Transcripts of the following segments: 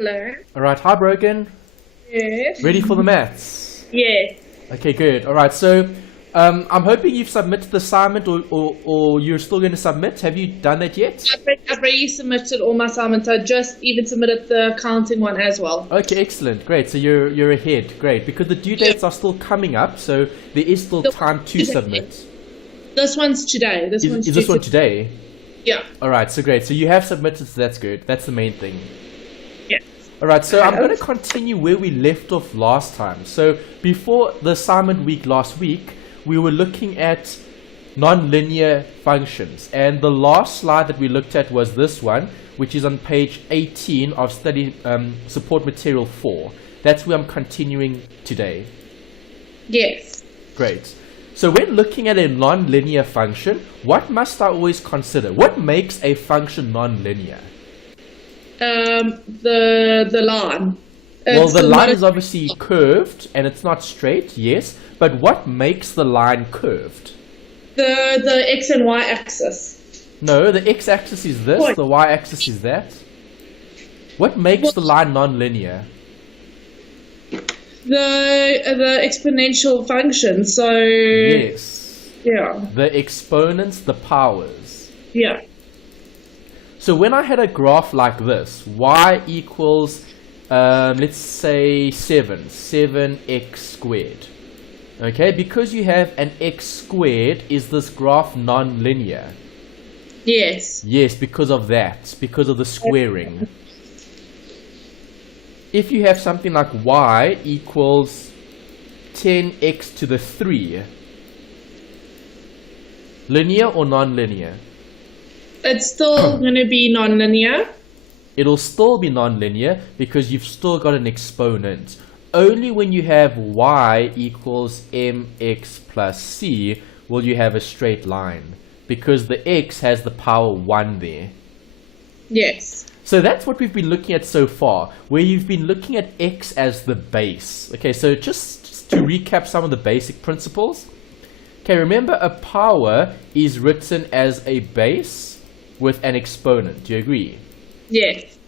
Hello. All right, hi Brogan. Yes. Ready for the maths? Yes. Okay, good. All right, so I'm hoping you've submitted the assignment or you're still going to submit. Have you done that yet? I've already submitted all my assignments. I just even submitted the accounting one as well. Okay, excellent, great. So you're ahead, great. Because the due dates are still coming up, so there is still time to submit. This one's today. Is this one today? Yeah. All right, so great. So you have submitted, so that's good. That's the main thing. Yes. All right, so I'm going to continue where we left off last time. So before the assignment week last week, we were looking at nonlinear functions. And the last slide that we looked at was this one, which is on page 18 of study support material 4. That's where I'm continuing today. Yes. Great. So when looking at a nonlinear function, what must I always consider? What makes a function nonlinear? The line. Well, the line is obviously curved and it's not straight, yes. But what makes the line curved? The x and y axis. No, the x-axis is this, the y-axis is that. What makes the line nonlinear? The exponential function. So Yes. yeah. The exponents, the powers. Yeah. So when I had a graph like this, y equals, let's say 7x squared. Okay, because you have an x squared, is this graph non-linear? Yes. Yes, because of that, because of the squaring. If you have something like y equals 10x to the 3, linear or non-linear? It's still going to be non-linear. It'll still be non-linear because you've still got an exponent. Only when you have y equals mx plus c will you have a straight line, because the x has the power 1 there. Yes. So that's what we've been looking at so far, where you've been looking at x as the base. Okay, so just to recap some of the basic principles. Okay, remember a power is written as a base with an exponent. Do you agree? Yes.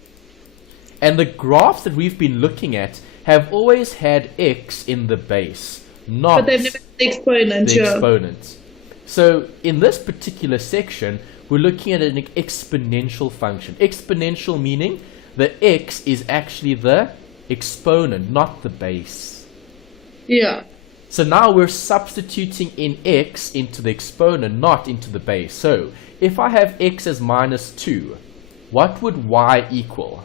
And the graphs that we've been looking at have always had x in the base, not but they've never had the exponent. the exponent. So in this particular section, we're looking at an exponential function. Exponential meaning the x is actually the exponent, not the base. Yeah. So now we're substituting in x into the exponent, not into the base. So if I have x as minus 2, what would y equal?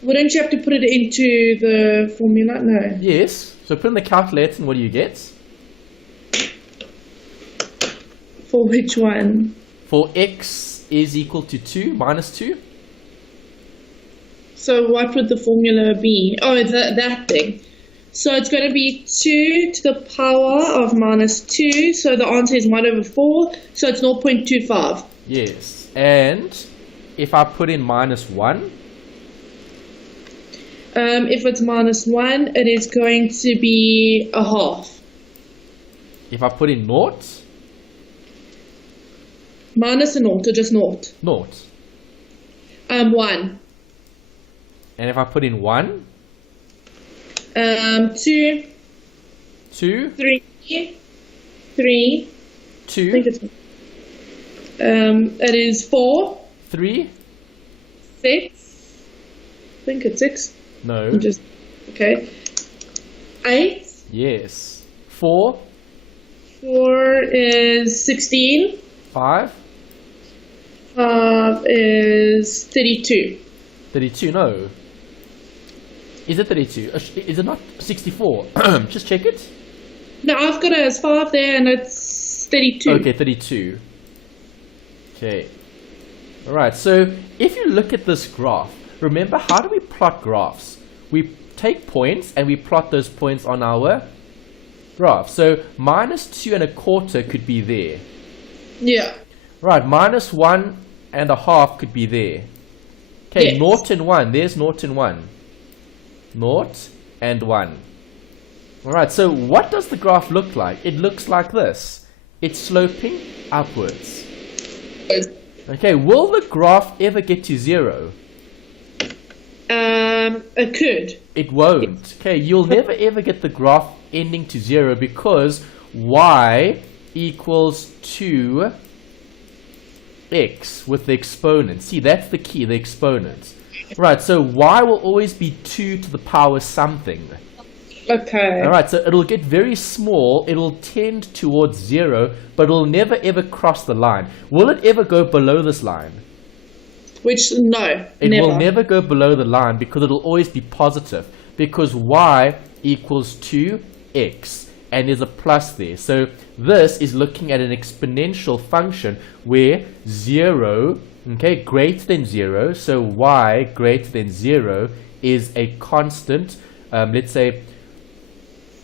Wouldn't you have to put it into the formula? No. Yes. So put in the calculator and what do you get? For which one? For x is equal to 2 minus 2. So what would the formula be? Oh, that thing. So it's going to be 2 to the power of minus 2. So the answer is 1 over 4. So it's 0.25. Yes. And if I put in minus 1? If it's minus 1, it is going to be a half. If I put in naught? Minus a naught or just naught? Naught. 1. And if I put in 1? 2. 2? 3. 3. 2? I think it's it is 4. 3? 6. I think it's 6. No. Just okay. 8. Yes. 4? 4 is 16. 5? 5 is 32. 32, no. Is it 32? Is it not 64? Just check it. No, I've got it as 5 there and it's 32. Okay, 32. Okay. Alright, so if you look at this graph, remember, how do we plot graphs? We take points and we plot those points on our graph. So minus 2 and a quarter could be there. Yeah. Right, minus 1 and a half could be there. Okay, Yes. 0 and 1. There's 0 and 1. 0 and 1. Alright, so what does the graph look like? It looks like this. It's sloping upwards. Okay, will the graph ever get to 0? It could. It won't. Okay, you'll never ever get the graph ending to 0 because y equals 2x with the exponent. See, that's the key, the exponent. Right, so y will always be 2 to the power something. Okay. Alright, so it'll get very small, it'll tend towards 0, but it'll never ever cross the line. Will it ever go below this line? No, it never. will never go below the line because it'll always be positive, because y equals 2x and there's a plus there. So this is looking at an exponential function where 0, okay, greater than 0, so y greater than 0 is a constant, let's say,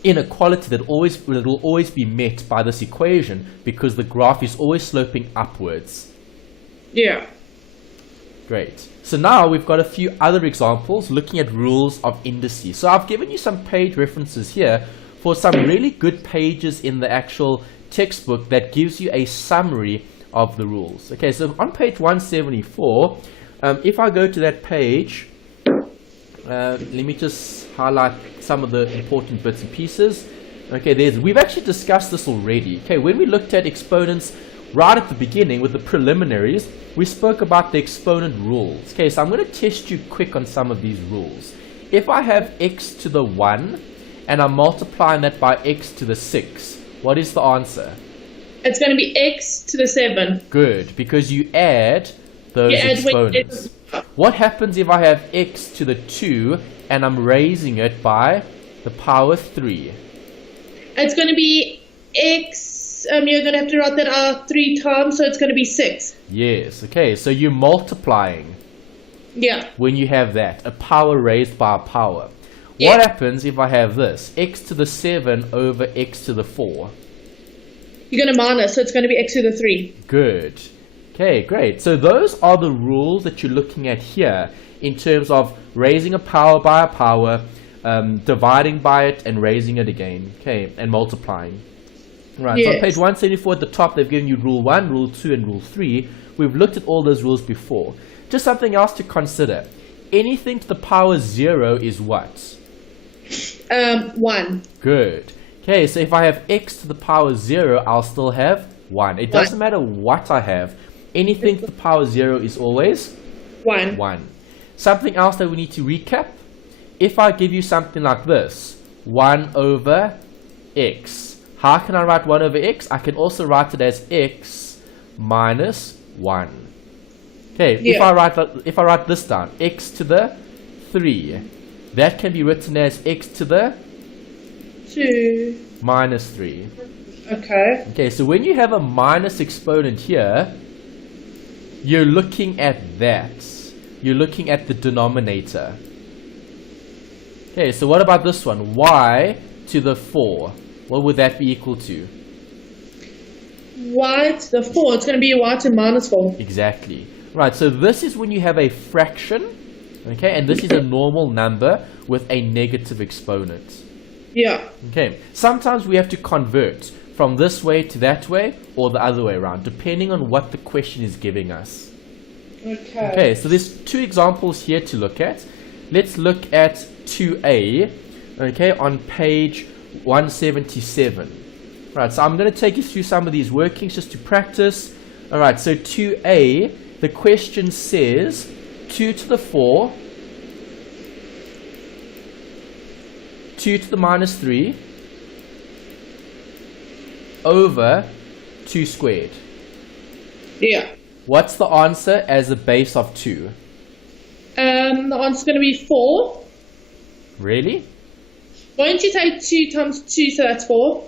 inequality that will always be met by this equation because the graph is always sloping upwards. Yeah. Great. So now we've got a few other examples looking at rules of indices. So I've given you some page references here for some really good pages in the actual textbook that gives you a summary of the rules. Okay, so on page 174, if I go to that page, let me just highlight some of the important bits and pieces. Okay, we've actually discussed this already. Okay, when we looked at exponents right at the beginning with the preliminaries, we spoke about the exponent rules. Okay, so I'm going to test you quick on some of these rules. If I have x to the 1 and I'm multiplying that by x to the 6, what is the answer? It's going to be x to the 7. Good, because you add those exponents. What happens if I have x to the 2 and I'm raising it by the power 3? It's going to be x, you're going to have to write that out 3 times, so it's going to be 6. Yes, okay, so you're multiplying. Yeah. When you have that, a power raised by a power. Yeah. What happens if I have this? X to the 7 over x to the 4. You're going to minus, so it's going to be x to the 3. Good. Okay, great. So those are the rules that you're looking at here in terms of raising a power by a power, dividing by it and raising it again, okay, and multiplying. Right, yes. So on page 174 at the top, they've given you rule 1, rule 2, and rule 3. We've looked at all those rules before. Just something else to consider. Anything to the power 0 is what? 1. Good. Okay, so if I have x to the power 0, I'll still have 1. It doesn't matter what I have. Anything to the power 0 is always 1. 1. Something else that we need to recap. If I give you something like this, 1 over x. How can I write 1 over x? I can also write it as x minus 1. Okay, yeah. if I write this down, x to the 3, that can be written as x to the 2 minus 3. Okay. Okay, so when you have a minus exponent here, you're looking at that. You're looking at the denominator. Okay, so what about this one? Y to the 4. What would that be equal to? Y to the 4. It's going to be y to minus 4. Exactly. Right, so this is when you have a fraction, okay, and this is a normal number with a negative exponent. Yeah. Okay, sometimes we have to convert from this way to that way or the other way around, depending on what the question is giving us. Okay. Okay, so there's two examples here to look at. Let's look at 2a, okay, on page 177. Right, so I'm going to take you through some of these workings just to practice. Alright, so 2a, the question says 2 to the 4, 2 to the minus 3 over 2 squared. Yeah. What's the answer as a base of 2? The answer's going to be 4. Really? Won't you take 2 times 2, so that's 4?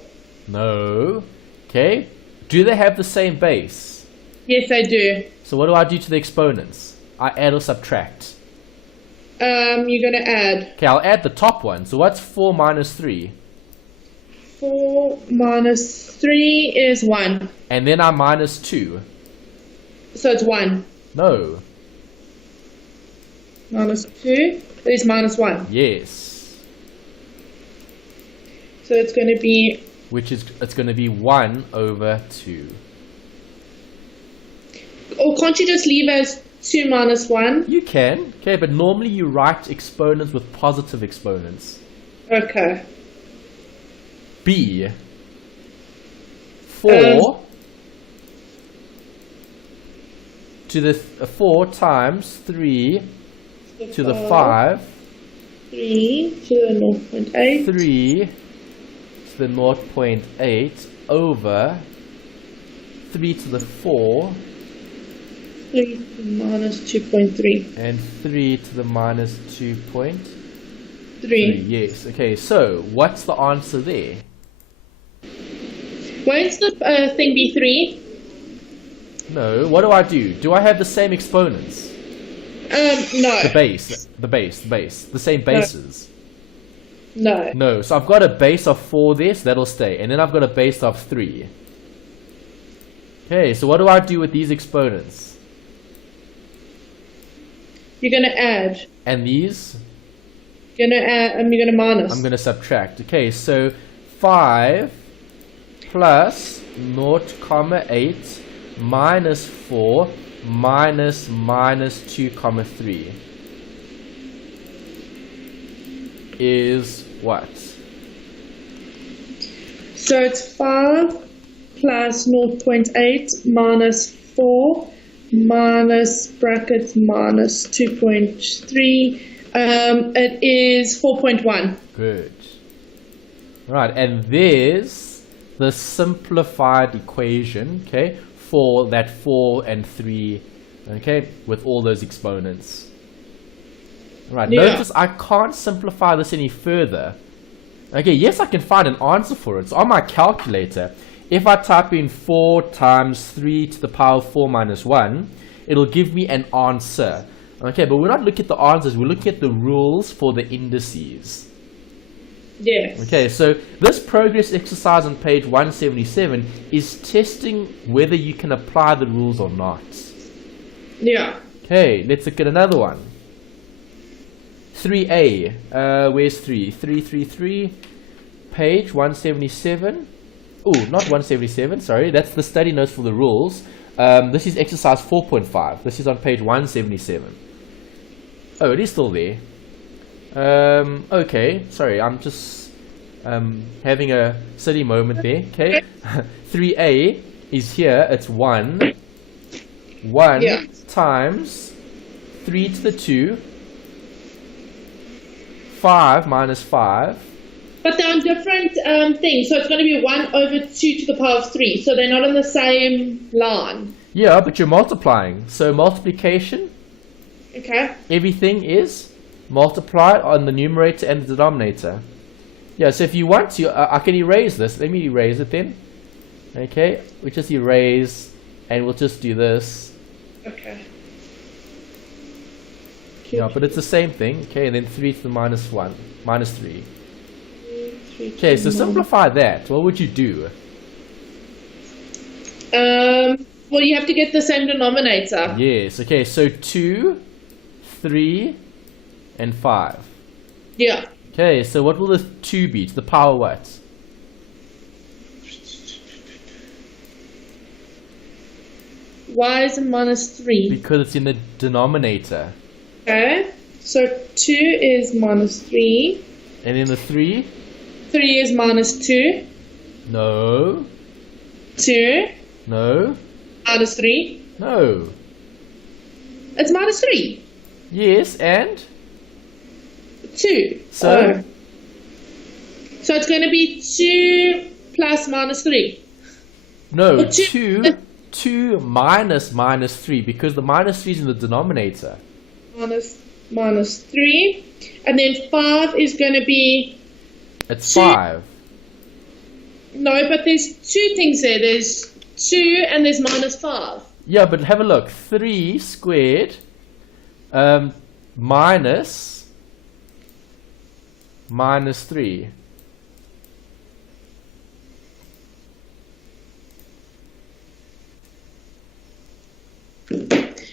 No. Okay. Do they have the same base? Yes, they do. So what do I do to the exponents? I add or subtract? You're going to add. Okay, I'll add the top one. So what's 4 minus 3? 4 minus 3 is 1. And then I minus 2. So it's 1. No. Minus 2 is minus 1. Yes. So it's going to be... It's going to be 1 over 2. Or can't you just leave as 2 minus 1? You can, okay, but normally you write exponents with positive exponents. Okay. B. 4 to the 4 times 3 to the 5. 3 to the 0.8. 3 to the 0.8 over 3 to the 4. 3 to the minus 2.3. And 3 to the minus 2.3. 3. Yes. Okay, so what's the answer there? Won't the thing be 3? No, what do? Do I have the same exponents? No. The same bases. No. No, so I've got a base of 4 there, so that'll stay. And then I've got a base of 3. Okay, so what do I do with these exponents? You're going to add. And these? You're going to add, you're going to minus. I'm going to subtract. Okay, so 5 plus 0.8 minus 4 minus 2.3 is what? So it's 5 plus 0.8 minus 4 minus brackets minus 2.3. It is 4.1. Good. Right, and there's the simplified equation, okay, for that 4 and 3, okay, with all those exponents. Right, Yeah. notice I can't simplify this any further. Okay, yes, I can find an answer for it. So on my calculator, if I type in 4 times 3 to the power of 4 minus 1, it'll give me an answer. Okay, but we're not looking at the answers, we're looking at the rules for the indices. Yes. Okay, so this progress exercise on page 177 is testing whether you can apply the rules or not. Yeah. Okay, let's look at another one. 3a, where's 3? 333, page 177. Oh, not 177, sorry, that's the study notes for the rules. This is exercise 4.5. This is on page 177. Oh, it is still there. Okay, sorry, I'm just having a silly moment there. Okay, 3a is here, it's 1. 1 Yeah. times 3 to the 2, 5 minus 5. But they're on different things, so it's going to be 1 over 2 to the power of 3, so they're not on the same line. Yeah, but you're multiplying, so multiplication, Okay. everything is multiplied on the numerator and the denominator. Yeah, so if you want to, I can erase this. Let me erase it then. Okay, we just erase, and we'll just do this. Okay. Yeah, but it's the same thing. Okay, and then 3 to the minus 1, minus 3. 3 to Okay, so the simplify that. What would you do? Well, you have to get the same denominator. Yes, okay, so 2, 3, and 5. Yeah. Okay, so what will the 2 be? To the power what? Why is it minus 3? Because it's in the denominator. Okay. So 2 is minus 3. And in the 3? 3 is minus 2. No. 2. No. Minus 3. No. It's minus 3. Yes, and? 2. So? Oh. So it's going to be 2 plus minus 3. No, Well, 2 minus 3, because the minus 3 is in the denominator. Minus 3. And then 5 is going to be... It's 2. 5. No, but there's 2 things there. There's 2 and there's minus 5. Yeah, but have a look. 3 squared minus 3.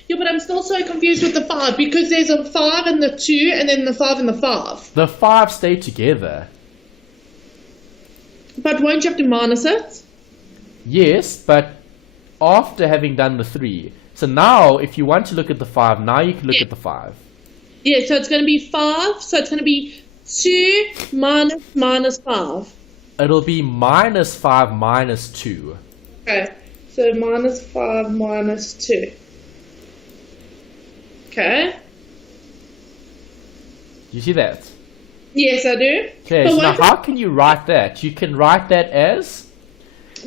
Yeah, but I'm still so confused with the 5 because there's a 5 and the 2 and then the 5 and the 5. The 5 stay together. But won't you have to minus it? Yes, but after having done the 3. So now, if you want to look at the 5, now you can look at the 5. Yeah, so it's going to be 5. So it's going to be 2 minus 5. It'll be minus 5 minus 2. Okay, so minus 5 minus 2. Okay. You see that? Yes, I do. Okay, so now how can you write that? You can write that as...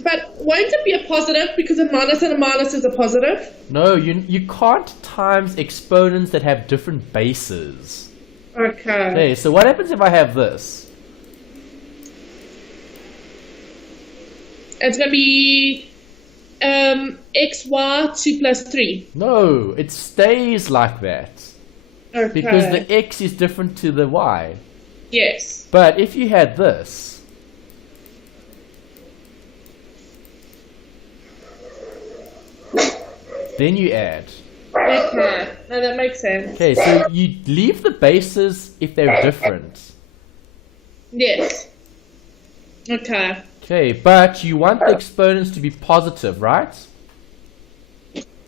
But won't it be a positive because a minus and a minus is a positive? No, you can't times exponents that have different bases. Okay. Okay, so what happens if I have this? It's going to be xy 2 plus 3. No, it stays like that. Okay. Because the x is different to the y. Yes. But if you had this, then you add. Okay. No, that makes sense. Okay, so you leave the bases if they're different. Yes. Okay. Okay, but you want the exponents to be positive, right?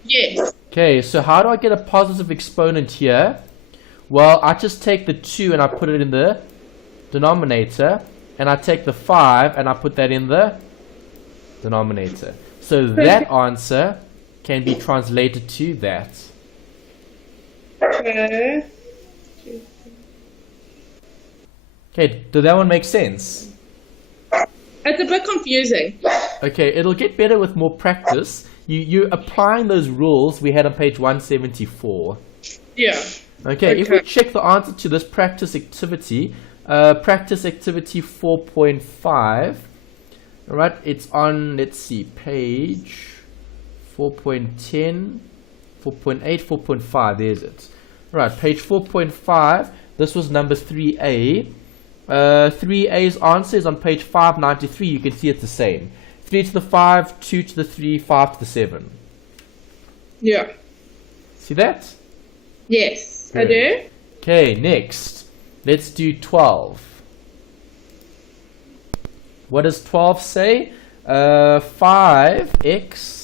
Yes. Okay, so how do I get a positive exponent here? Well, I just take the 2 and I put it in the denominator, and I take the 5 and I put that in the denominator. So that answer can be translated to that. Okay. Okay, does that one make sense? It's a bit confusing. Okay, it'll get better with more practice. You're applying those rules we had on page 174. Yeah. Okay, if we check the answer to this practice activity 4.5, alright, it's on, let's see, page 4.10, 4.8, 4.5, there's it. Right, page 4.5, this was number 3A. 3A's answer is on page 593, you can see it's the same. 3 to the 5, 2 to the 3, 5 to the 7. Yeah. See that? Yes, I do. Okay, next, let's do 12. What does 12 say? 5x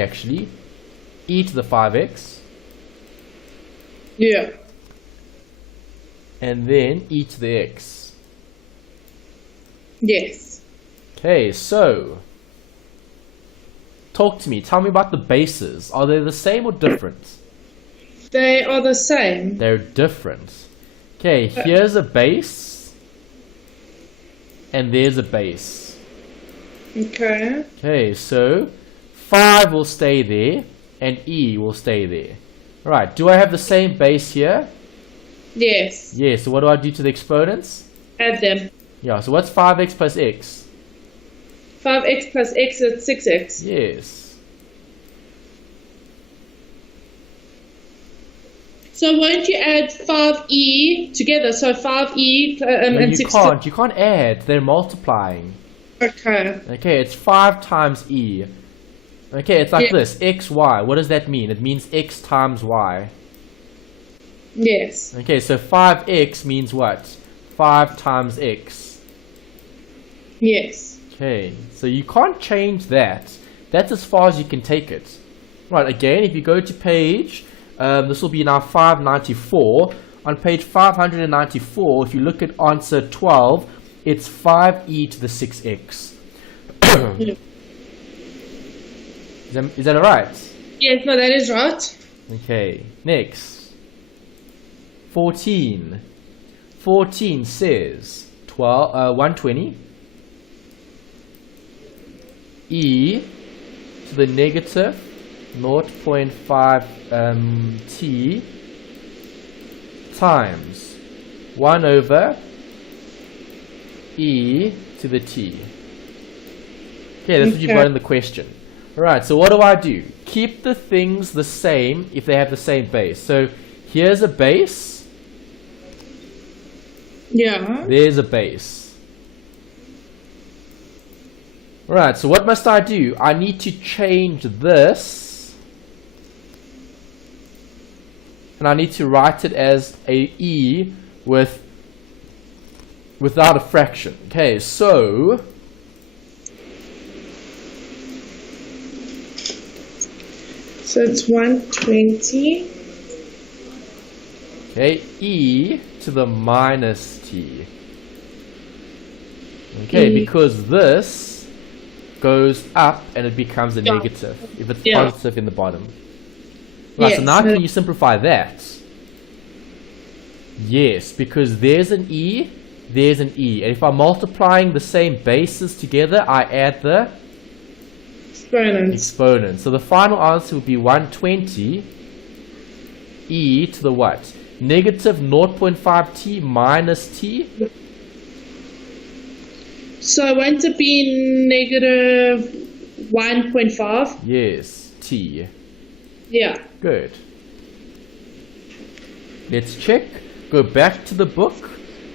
actually, e to the 5x, Yeah. and then e to the x. Yes. Okay, so talk to me. Tell me about the bases. Are they the same or different? They are the same. They're different. Okay, here's a base, and there's a base. Okay. Okay, so 5 will stay there, and e will stay there. Alright, do I have the same base here? Yes. Yes, so what do I do to the exponents? Add them. Yeah, so what's 5x plus x? 5x plus x is 6x. Yes. So won't you add 5e together? So 5e No, and you 6. can't. You can't add. They're multiplying. Okay. Okay, it's 5 times e. Okay, it's like this. X, y. What does that mean? It means x times y. Yes. Okay, so 5x means what? 5 times x. Yes. Okay, so you can't change that. That's as far as you can take it. Right, again, if you go to page, this will be now 594. On page 594, if you look at answer 12, it's 5e to the 6x. Is that alright? Yes, no, that is right. Okay, next. 14. 14 says 120 e to the negative 0.5 t times 1 over e to the t. Okay, that's what you've got in the question. Alright, so what do? Keep the things the same if they have the same base. So here's a base. Yeah. There's a base. Alright, so what must I do? I need to change this. And I need to write it as a e with without a fraction. Okay, so it's 120. okay, e to the minus t. Okay, because this goes up and it becomes a negative if it's positive in the bottom. Right, so now can you simplify that? Yes, because there's an e, there's an e. And if I'm multiplying the same bases together, I add the exponent. So the final answer would be 120 e to the what? Negative 0.5t minus t. So I want to be negative 1.5. Yes, t. Yeah. Good. Let's check. Go back to the book.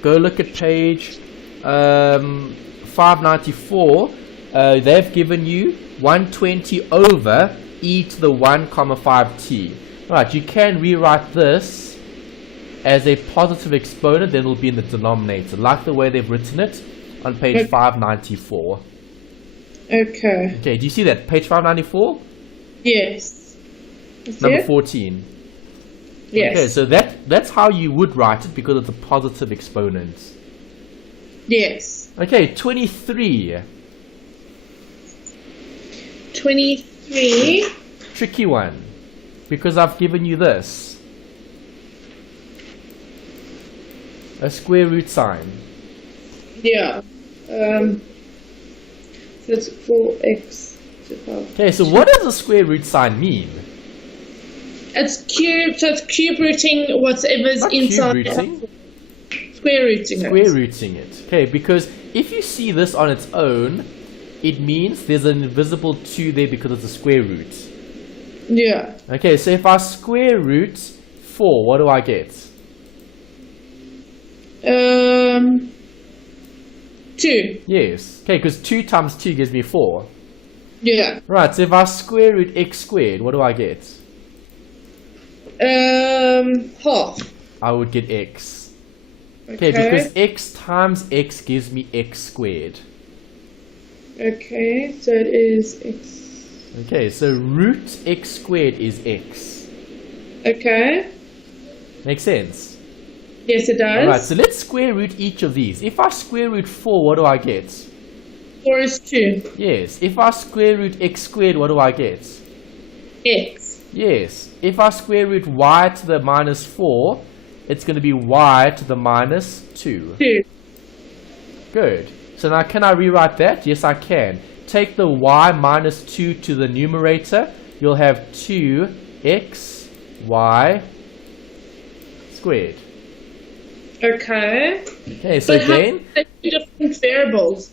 Go look at page 594. They've given you 120 over e to the 1 comma 5t. Right, you can rewrite this as a positive exponent, then it'll be in the denominator, like the way they've written it on page 594. Okay. Okay, do you see that? Page 594? Yes. Number 14. Yes. Okay, so that's how you would write it because it's a positive exponent. Yes. Okay, 23. 23. Tricky one. Because I've given you this. A square root sign. Yeah. So it's 4x to the power. Okay, so what does a square root sign mean? It's cube, so it's cube rooting whatever's Not inside. Cube rooting. Square rooting it. Square rooting it. Okay, because if you see this on its own, it means there's an invisible 2 there because it's a square root. Yeah. Okay, so if I square root 4, what do I get? 2. Yes. Okay, because 2 times 2 gives me 4. Yeah. Right, so if I square root x squared, what do I get? Half. I would get x. Okay, because x times x gives me x squared. Okay, so it is x. Okay, so root x squared is x. Okay. Makes sense? Yes, it does. Alright, so let's square root each of these. If I square root 4, what do I get? 4 is 2. Yes. If I square root x squared, what do I get? X. Yes. If I square root y to the minus 4, it's going to be y to the minus 2. 2. Good. So now can I rewrite that? Yes, I can. Take the y minus 2 to the numerator. You'll have 2x y squared. Okay. Okay, so again, they're 2 different variables.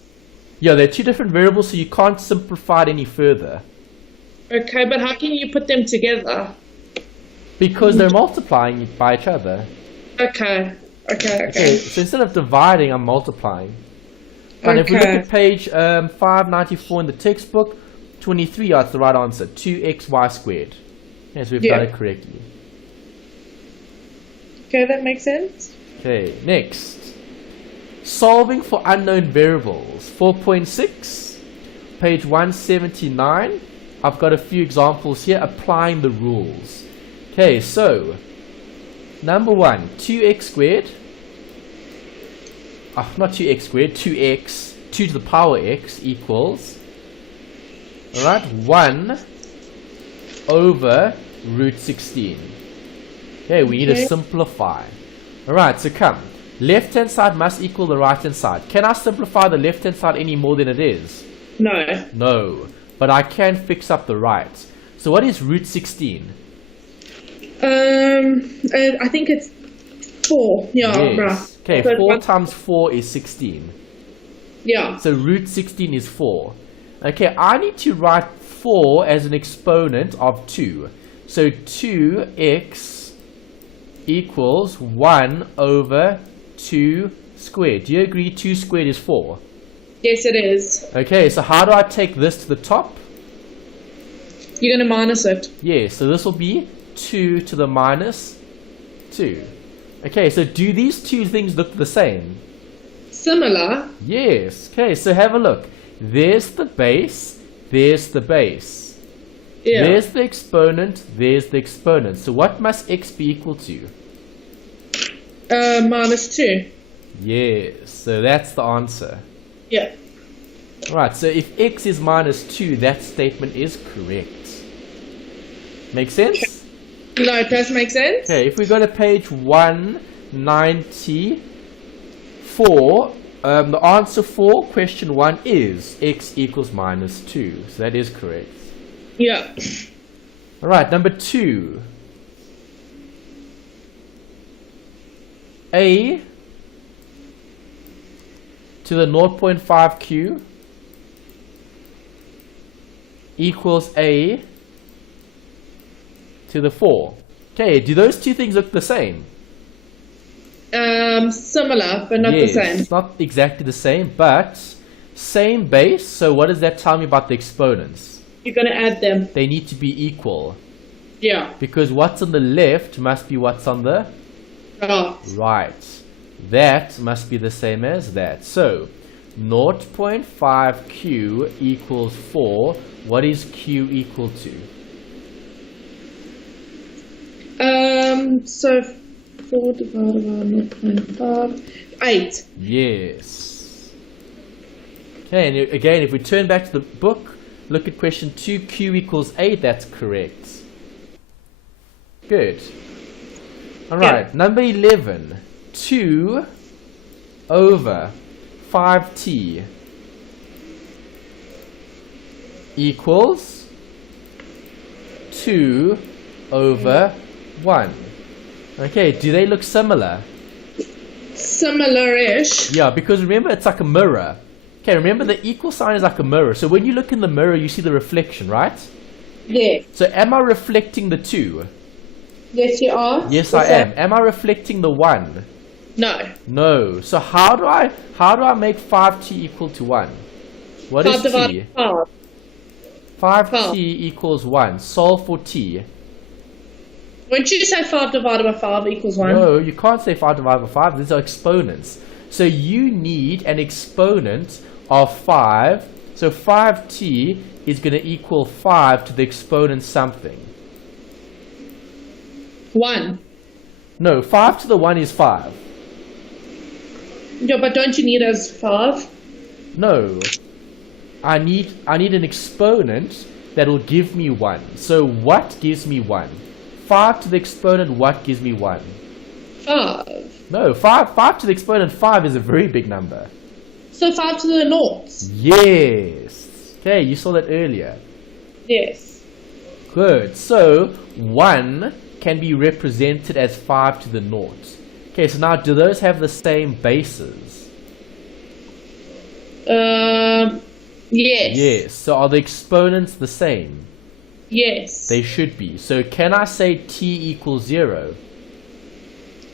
yeah, they're 2 different variables, so you can't simplify it any further. Okay, but how can you put them together? Because they're multiplying by each other. Okay. So instead of dividing, I'm multiplying. And if we look at page 594 in the textbook, 23, that's the right answer. 2xy squared. Yes, we've done it correctly. Okay, that makes sense. Okay, next. Solving for unknown variables. 4.6, page 179. I've got a few examples here applying the rules. Okay, so number 1, 2x squared. Not 2x squared, 2x, 2 to the power x equals, alright, 1 over root 16. Okay, we need to simplify. Alright, so come. Left hand side must equal the right hand side. Can I simplify the left hand side any more than it is? No. No. But I can fix up the right. So what is root 16? I think it's 4. Yeah, yes. right. Okay, So 4 times 4 is 16. Yeah. So root 16 is 4. Okay, I need to write 4 as an exponent of 2. So 2x equals 1 over 2 squared. Do you agree 2 squared is 4? Yes, it is. Okay, so how do I take this to the top? You're going to minus it. Yes, so this will be 2 to the minus 2. Okay, so do these two things look the same? Similar. Yes. Okay, so have a look. There's the base. There's the base. Yeah. There's the exponent. There's the exponent. So what must x be equal to? -2. Yes. So that's the answer. Yeah. Right, so if x is -2, that statement is correct. Make sense? No, it does make sense. Okay, if we go to page 194, the answer for question 1 is x equals -2. So that is correct. Yeah. Alright, number 2. A to the 0.5q equals A to the 4. Okay, do those two things look the same? Similar, but not the same. It's not exactly the same, but same base. So what does that tell me about the exponents? You're going to add them. They need to be equal. Yeah. Because what's on the left must be what's on the right. That must be the same as that. So 0.5q equals 4. What is q equal to? So 4 divided by 0.5, 8. Yes. Okay, and again, if we turn back to the book, look at question 2, q equals 8, that's correct. Good. Alright, Yeah. number 11, 2 over 5t equals 2 over 1. Okay, do they look similar? Similar-ish. Yeah, because remember, it's like a mirror. Okay, remember the equal sign is like a mirror. So when you look in the mirror, you see the reflection, right? Yeah. So am I reflecting the 2? Yes, you are. Yes, I am. Am I reflecting the 1? No. No. So how do I make 5t equal to 1? What is 5 divided t? by 5. 5t equals 1. Solve for t. Won't you say 5 divided by 5 equals 1? No, you can't say 5 divided by 5. These are exponents. So you need an exponent of 5. So 5t is going to equal 5 to the exponent something. 1. No, 5 to the 1 is 5. Yeah, but don't you need as 5? No. I need an exponent that will give me 1. So what gives me 1? 5 to the exponent, what gives me 1? 5. No, 5 to the exponent 5 is a very big number. So 5 to the noughts. Yes. Okay, you saw that earlier. Yes. Good. So 1 can be represented as 5 to the nought. Okay, so now do those have the same bases? Yes. Yes. So are the exponents the same? Yes. They should be. So can I say t equals 0?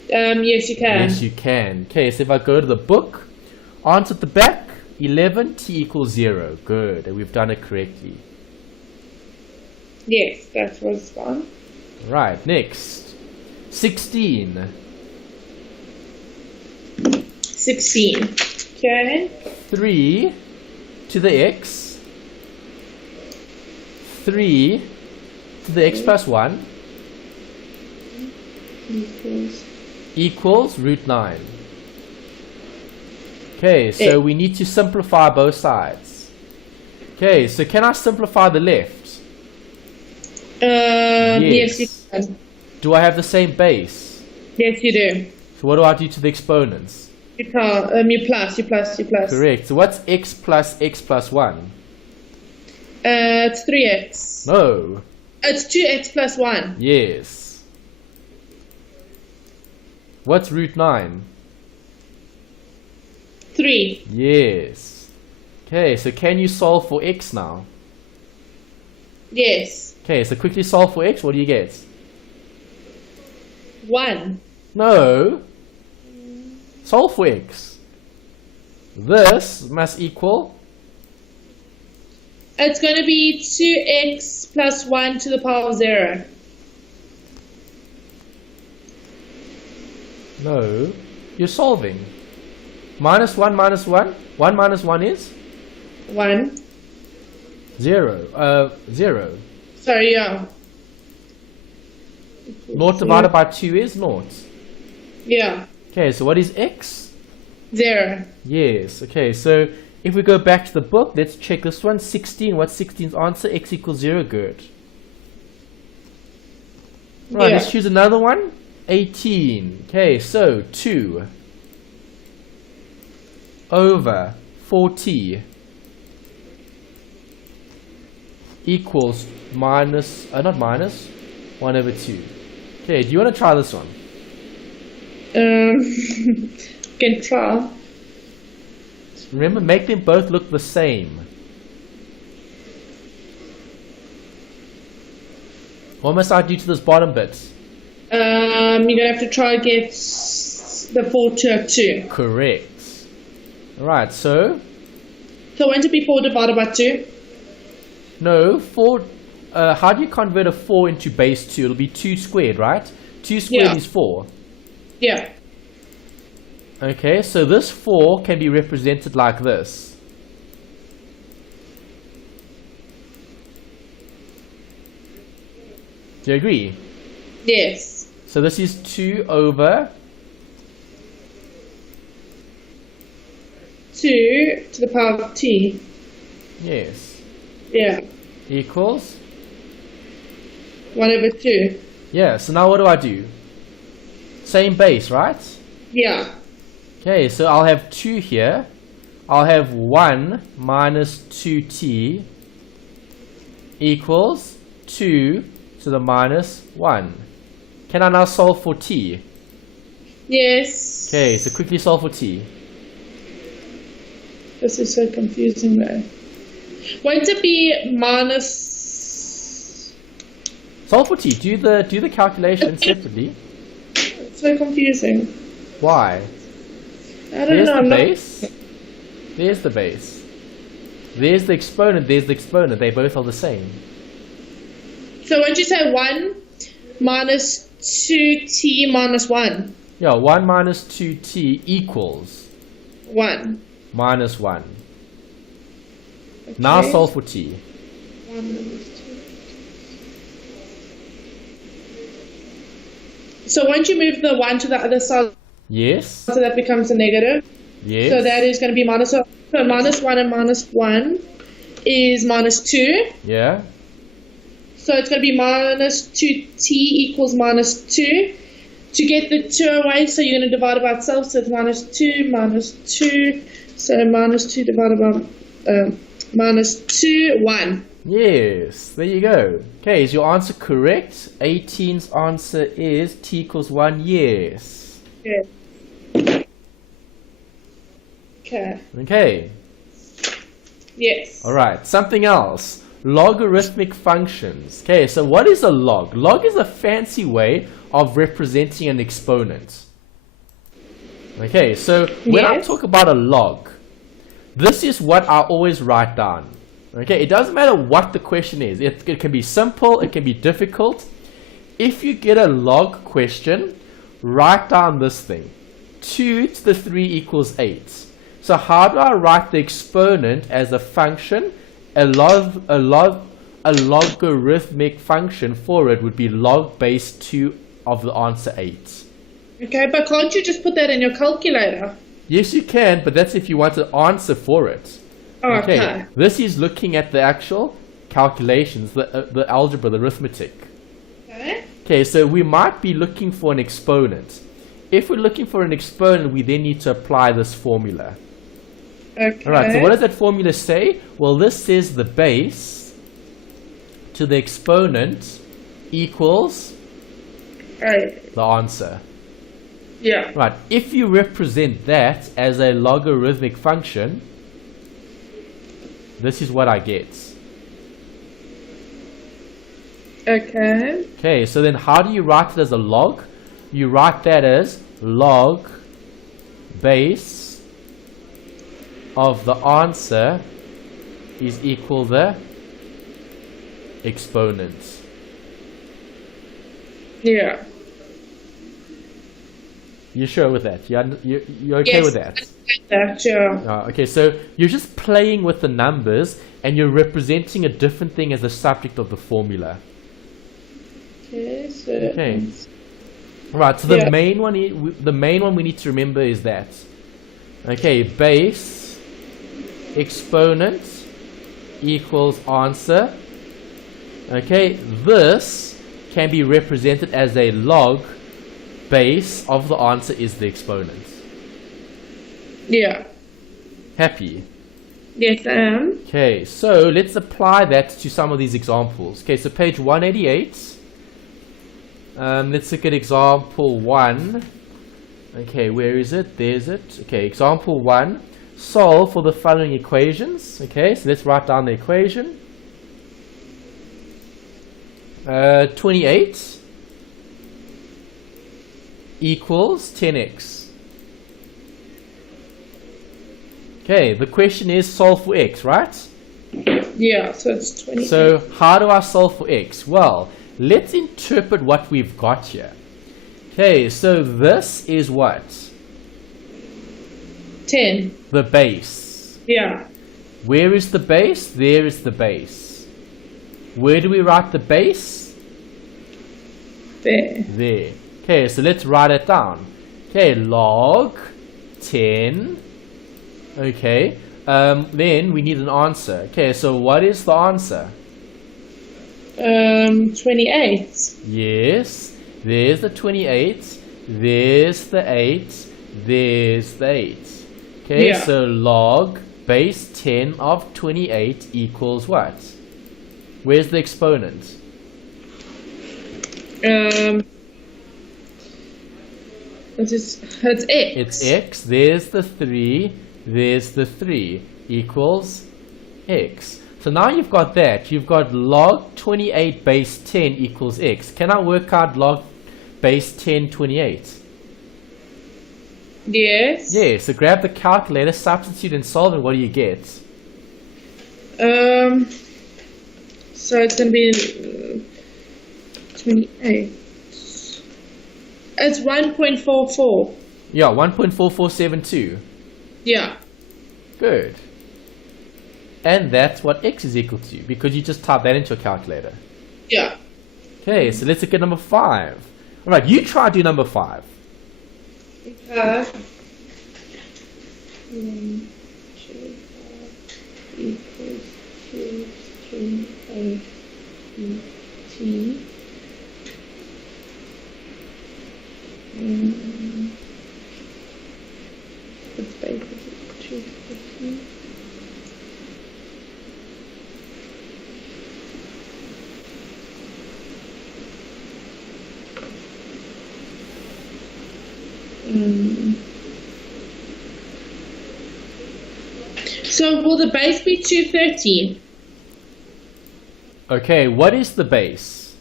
Yes, you can. Yes, you can. Okay, so if I go to the book, answer at the back, 11, t equals 0. Good, and we've done it correctly. Yes, that was fun. Right, next. 16. 16. Okay. 3 to the x. 3 to the x plus 1 equals root 9. Okay, so we need to simplify both sides. Okay, so can I simplify the left? Yes, you can. Do I have the same base? Yes, you do. So what do I do to the exponents? You can't. You plus. Correct. So what's x plus 1? It's 3x. No. It's 2x plus 1. Yes. What's root 9? 3. Yes. Okay, so can you solve for x now? Yes. Okay, so quickly solve for x. What do you get? 1. No. Solve for x. This must equal... It's going to be 2x plus 1 to the power of 0. No. You're solving. Minus 1 minus 1. 1 minus 1 is? 1. 0. 0. Sorry, yeah. 0 divided by 2 is 0. Yeah. Okay, so what is x? 0. Yes, okay, so if we go back to the book, let's check this one. 16, what's 16's answer? X equals 0, good. Right, Yeah. let's choose another one. 18. Okay, so 2 over 40 equals minus, not minus, 1 over 2. Okay, do you want to try this one? Can try. Remember, make them both look the same. What must I do to this bottom bit? You're gonna have to try get the 4 to a 2. Correct. Alright, so So won't it be 4 divided by 2? no, 4. How do you convert a 4 into base 2? It'll be 2 squared, right? 2 squared Yeah. is 4. Yeah. Okay, so this 4 can be represented like this. Do you agree? Yes. So this is 2 over 2 to the power of t. yes Yeah. equals 1 over 2. yeah. So now what do I do? Same base, right? Yeah. Okay, so I'll have 2 here. I'll have 1 minus 2t equals 2 to the minus 1. Can I now solve for t? Yes. Okay, so quickly solve for t. This is so confusing though. Won't it be minus... Solve for t. Do the calculation separately. It's so confusing. Why? I don't There's know. the I'm not... base. There's the base. There's the exponent. There's the exponent. They both are the same. So won't you say 1 minus 2t minus 1? Yeah, 1 minus 2t equals 1. minus 1. Okay. Now solve for t. 1 minus 2. So won't you move the 1 to the other side Yes. so that becomes a negative? Yes. So that is going to be minus... So minus 1 and minus 1 is minus 2. Yeah. So it's going to be minus 2t equals minus 2. To get the 2 away, so you're going to divide it by itself. So it's minus 2, minus 2. So minus 2 divided by minus 2, 1. Yes. There you go. Okay, is your answer correct? 18's answer is t equals 1. Yes. Yeah. Okay. Okay. Yes. Alright, something else. Logarithmic functions. Okay, so what is a log? Log is a fancy way of representing an exponent. Okay, so when I Yes. talk about a log, this is what I always write down. Okay, it doesn't matter what the question is. It can be simple, it can be difficult. If you get a log question, write down this thing. 2 to the 3 equals 8. So how do I write the exponent as a function? A logarithmic function for it would be log base 2 of the answer 8. Okay, but can't you just put that in your calculator? Yes, you can, but that's if you want an answer for it. Oh, okay. This is looking at the actual calculations, the algebra, the arithmetic. Okay. Okay, so we might be looking for an exponent. If we're looking for an exponent, we then need to apply this formula. Okay. Alright, so what does that formula say? Well, this says the base to the exponent equals Right. the answer. Yeah. Right, if you represent that as a logarithmic function, this is what I get. Okay. Okay, so then how do you write it as a log? You write that as log base of the answer is equal the exponent. Yeah. You sure with that? You're okay Yes, with that? Yeah. Okay, so you're just playing with the numbers and you're representing a different thing as the subject of the formula. Okay, so Okay. Right, so the main one we need to remember is that. Okay, base exponent equals answer. Okay, this can be represented as a log. Base of the answer is the exponent. Yeah. Happy? Yes, I am. Okay, so let's apply that to some of these examples. Okay, so page 188. Let's look at example 1. Okay, where is it? There's it. Okay, example 1. Solve for the following equations. Okay, so let's write down the equation. 28 equals 10x. Okay, the question is solve for x, right? Yeah, so it's 20. So how do I solve for x? Well, let's interpret what we've got here. Okay, so this is what? 10. The base. Yeah. Where is the base? There is the base. Where do we write the base? There. There. Okay, so let's write it down. Okay, log 10. Okay, then we need an answer. Okay, so what is the answer? 28. Yes, there's the 28. There's the 8. There's the 8. Okay, Yeah. so log base 10 of 28 equals what? Where's the exponent? It's x. It's x. There's the 3. There's the 3 equals x. So now you've got that. You've got log 28 base 10 equals x. Can I work out log base 10 28? Yes. Yeah, so grab the calculator, substitute and solve, and what do you get? So it's going to be 28. It's 1.44. Yeah, 1.4472. Yeah. Good. And that's what x is equal to, because you just type that into your calculator. Yeah. Okay, so let's look at number 5. Alright, you try do number 5. Okay. 1, 2, 5 equals 2, 3, 8, 18. It's basically 2, 15. So will the base be 230? Okay, what is the base?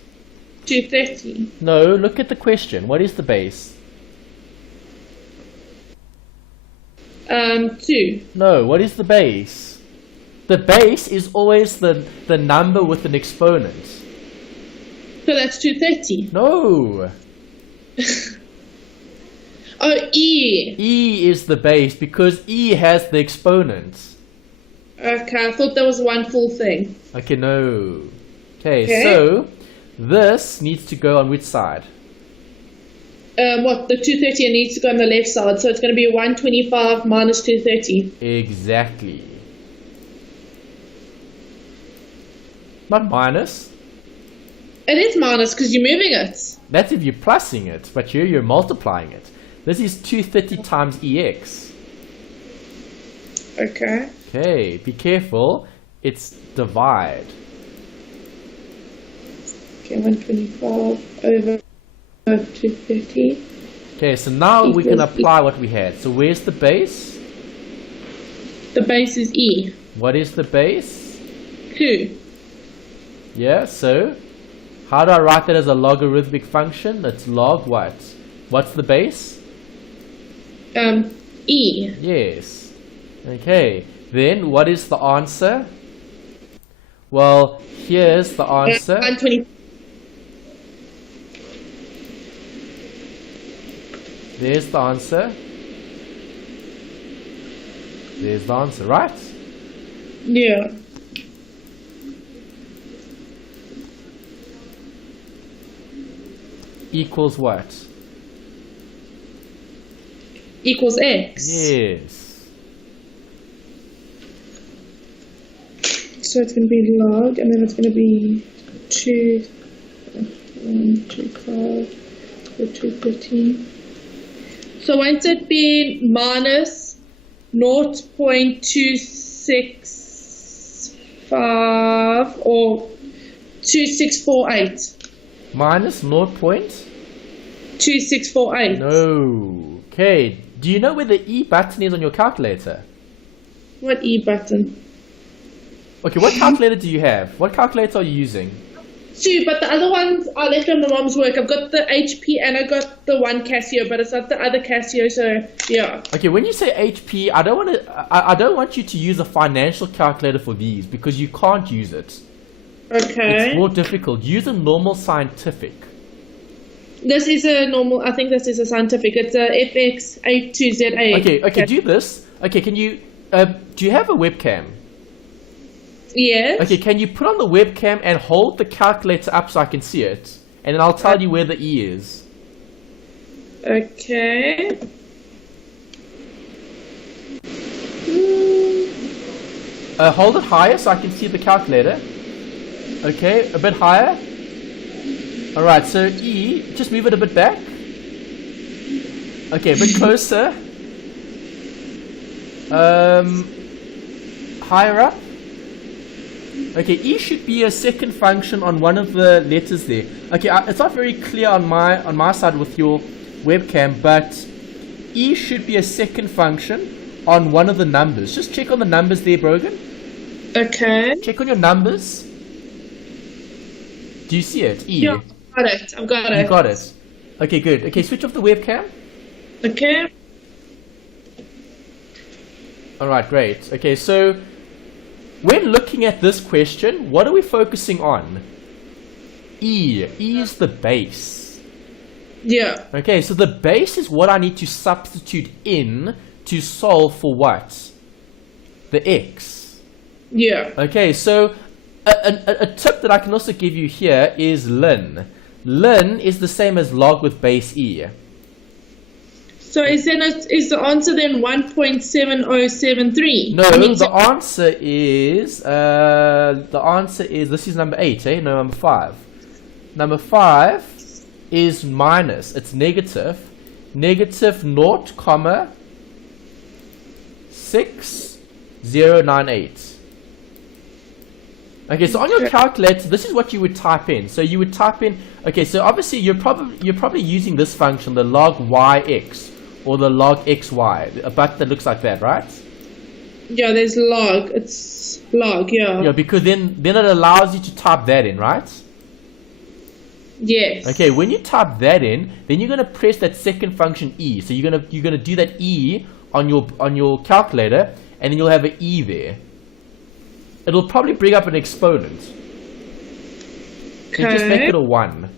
230. No, look at the question. What is the base? 2. No, what is the base? The base is always the number with an exponent. So that's 230. No. Oh, E. E is the base because E has the exponent. Okay, I thought that was one full thing. Okay, no. Okay, so this needs to go on which side? What, the 230 needs to go on the left side, so it's going to be 125 minus 230. Exactly. Not minus. It is minus because you're moving it. That's if you're plussing it, but here you're multiplying it. This is 230 times EX. Okay. Okay, be careful. It's divide. Okay, 125 over 230. Okay, so now we can apply what we had. So where's the base? The base is E. What is the base? 2. Yeah, so how do I write that as a logarithmic function? That's log what? What's the base? E. Yes. Okay, then what is the answer? Well, here's the answer. 120. There's the answer. There's the answer, right? Yeah. Equals what? Equals x. Yes. So it's going to be log, and then it's going to be 2, 1, 2, 5, 2, 13. So won't it be minus 0.265 or 2648? Minus 2648. No. Okay. Do you know where the E button is on your calculator? What E button? Okay, what calculator do you have? What calculator are you using? 2, but the other ones are left on my mom's work. I've got the HP and I got the one Casio, but it's not the other Casio, so yeah. Okay, when you say HP, I don't want you to use a financial calculator for these because you can't use it. Okay. It's more difficult. Use a normal scientific. This is a normal, I think this is a scientific. It's a FX82ZA. Okay, do this. Okay, can you, do you have a webcam? Yes. Okay, can you put on the webcam and hold the calculator up so I can see it? And then I'll tell you where the E is. Okay. Hold it higher so I can see the calculator. Okay, a bit higher. Alright, so E, just move it a bit back. Okay, a bit closer. Higher up. Okay, E should be a second function on one of the letters there. Okay, it's not very clear on my side with your webcam, but E should be a second function on one of the numbers. Just check on the numbers there, Brogan. Okay. Check on your numbers. Do you see it? E. Yeah, got it. I've got it. You got it. Okay, good. Okay, switch off the webcam. Okay. Alright, great. Okay, so when looking at this question, what are we focusing on? E. E is the base. Yeah. Okay, so the base is what I need to substitute in to solve for what? The x. Yeah. Okay, so a tip that I can also give you here is ln. Ln is the same as log with base E. So is the answer then 1.7073? No, the answer is this is number 8, eh? No, number 5. Number 5 is minus. It's negative 0.6098. Okay, so on your calculator, this is what you would type in. So you would type in. Okay, so obviously you're probably using this function, the log yx. Or the log xy, a button that looks like that, right? Yeah, there's log. It's log, yeah. Yeah, because then it allows you to type that in, right? Yes. Okay, when you type that in, then you're gonna press that second function E. So you're gonna do that E on your calculator, and then you'll have an E there. It'll probably bring up an exponent. Okay. So just make it a 1.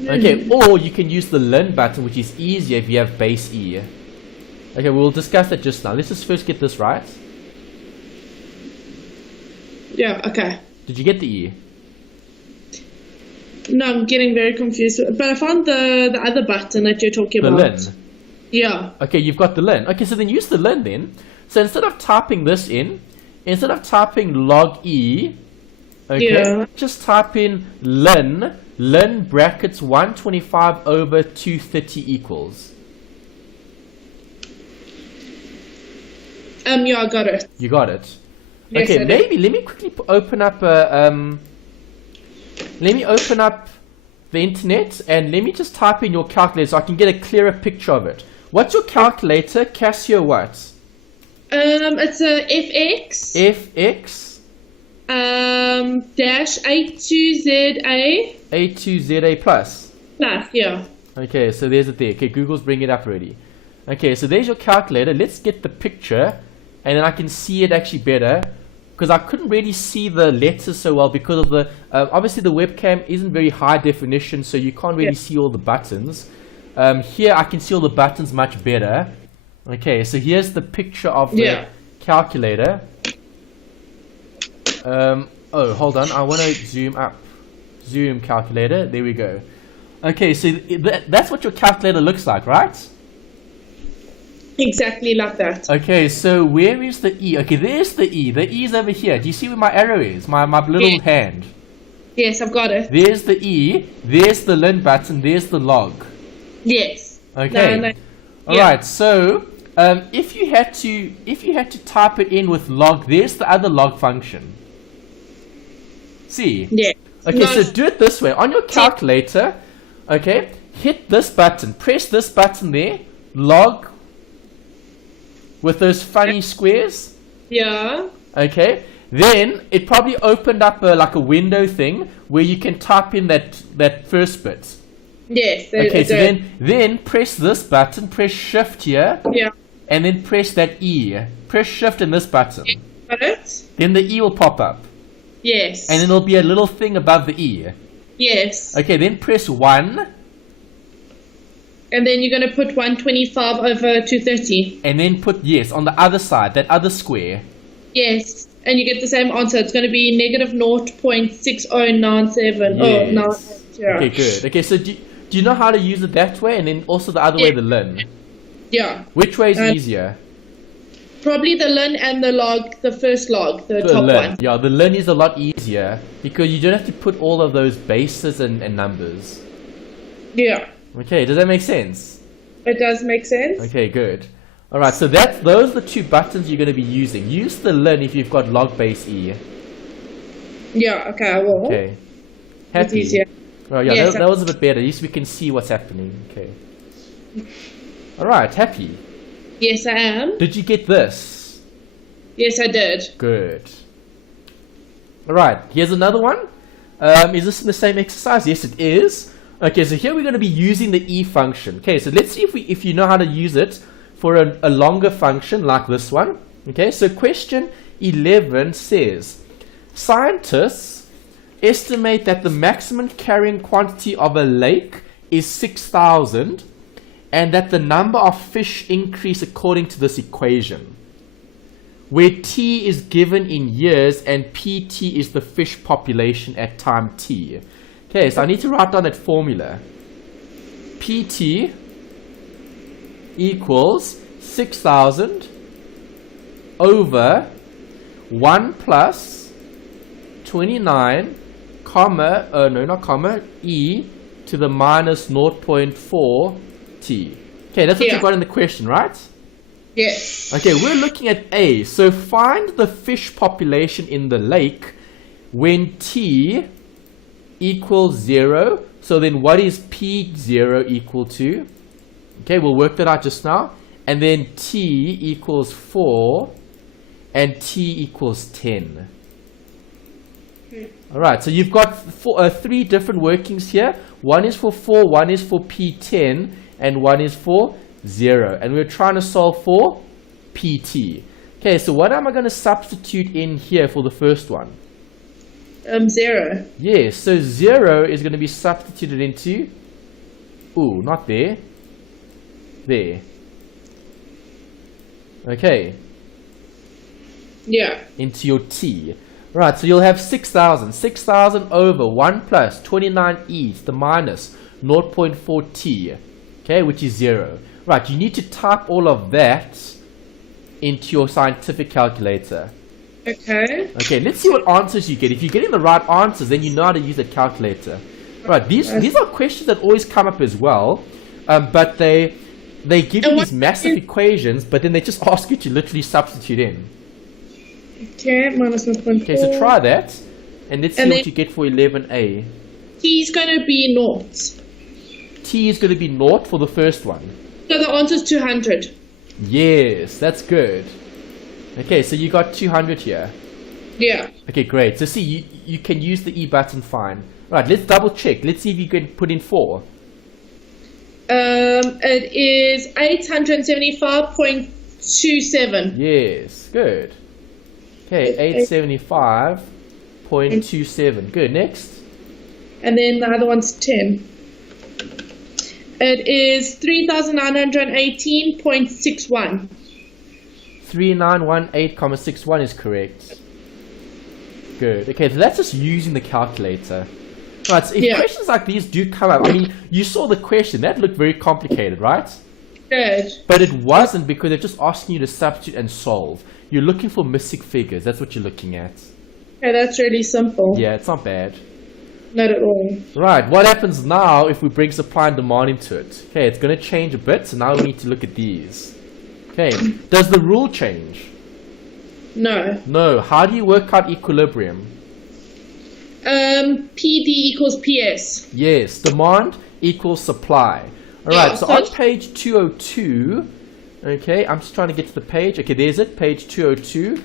Okay, or you can use the ln button, which is easier if you have base E. Okay, we'll discuss that just now. Let's just first get this right. Yeah, okay. Did you get the E? No, I'm getting very confused. But I found the other button that you're talking The about. ln. Yeah. Okay, you've got the ln. Okay, so then use the ln then. So instead of typing this in, instead of typing log E, okay, Yeah. just type in ln brackets 125 over 230 equals. Yeah, I got it. You got it? Yes, okay, I did. maybe let me quickly open up let me open up the internet and let me just type in your calculator so I can get a clearer picture of it. What's your calculator? Casio what? It's a FX. FX Dash 82ZA. A2ZA plus. Plus, yeah. Okay, so there's it there. Okay, Google's bringing it up already. Okay, so there's your calculator. Let's get the picture and then I can see it actually better because I couldn't really see the letters so well because of the obviously the webcam isn't very high definition, so you can't really see all the buttons. Here I can see all the buttons much better. Okay, so here's the picture of the calculator. Oh, hold on, I want to zoom up. Zoom calculator, there we go. Okay, so that's what your calculator looks like, right? Exactly like that. Okay, so where is the E? Okay, there's the E. The E is over here. Do you see where my arrow is? My little hand. Yes, I've got it. There's the E. There's the ln button. There's the log. Yes. Okay. All right. So if you had to type it in with log, there's the other log function. See? Yeah. Okay, so do it this way on your calculator. Okay, hit this button. Press this button there. Log. With those funny squares. Yeah. Okay. Then it probably opened up like a window thing where you can type in that first bit. Yes. Okay. So then press this button. Press Shift here. Yeah. And then press that E. Press Shift and this button. Got it. Then the E will pop up. Yes. And then there'll be a little thing above the E. Yes. Okay. Then press 1. And then you're going to put 125 over 230. And then put, yes, on the other side, that other square. Yes. And you get the same answer. It's going to be negative 0.6097. Yes. Oh, no. Yeah. Okay, good. Okay, so do you know how to use it that way? And then also the other way, the ln? Yeah. Which way is easier? Probably the ln and the log, the first log, the top ln. one. Yeah, the ln is a lot easier because you don't have to put all of those bases and numbers. Yeah. Okay, does that make sense? It does make sense. Okay, good. All right, so those are the two buttons you're going to be using. Use the ln if you've got log base E. Yeah, okay, I will. Okay. Happy? It's easier. Oh, yeah, Yes, that was a bit better. At least we can see what's happening. Okay. All right, happy? Yes, I am. Did you get this? Yes, I did. Good. All right, here's another one. Is this in the same exercise? Yes, it is. Okay, so here we're going to be using the E function. Okay, so let's see if you know how to use it for a longer function like this one. Okay, so question 11 says, scientists estimate that the maximum carrying quantity of a lake is 6,000 and that the number of fish increase according to this equation, where T is given in years and PT is the fish population at time T. Okay, so I need to write down that formula. PT equals 6,000 over 1 plus 29 comma, no, not comma, e to the minus 0.4 t. Okay, that's what you got in the question, right? Yes. Okay, we're looking at A. So find the fish population in the lake when t equals 0. So then what is P0 equal to? Okay, we'll work that out just now. And then t equals 4 and t equals 10. Alright, so you've got three different workings here. One is for 4, one is for P10, and one is for 0. And we're trying to solve for PT. Okay, so what am I going to substitute in here for the first one? 0. Yes, so 0 is going to be substituted into... Ooh, not there. There. Okay. Yeah. Into your t. Right, so you'll have 6,000. 6,000 over 1 plus 29e to the minus 0.4t. Okay, which is 0. Right, you need to type all of that into your scientific calculator. Okay. Okay, let's see what answers you get. If you're getting the right answers, then you know how to use the calculator. Right, these are questions that always come up as well, but they give you these massive equations, but then they just ask you to literally substitute in. Okay, minus 0.4. Okay, so try that, and let's see what you get for 11a. T is going to be 0. T is going to be 0 for the first one. So the answer is 200. Yes, that's good. Okay, so you got 200 here. Yeah. Okay, great. So see, you can use the E button fine. Right, let's double check. Let's see if you can put in 4. It is 875.27. Yes, good. Okay, 875.27. Good, next. And then the other one's 10. It is 3,918.61. 3918,61 is correct. Good. Okay, so that's just using the calculator. Right, so if questions like these do come up, I mean, you saw the question. That looked very complicated, right? Good. But it wasn't, because they're just asking you to substitute and solve. You're looking for missing figures. That's what you're looking at. Okay, that's really simple. Yeah, it's not bad. Not at all. Right, what happens now if we bring supply and demand into it? Okay, it's going to change a bit, so now we need to look at these. Okay, does the rule change? No. No. How do you work out equilibrium? PD equals PS. Yes, demand equals supply. Alright, so on page 202, okay, I'm just trying to get to the page. Okay, there's it, page 202.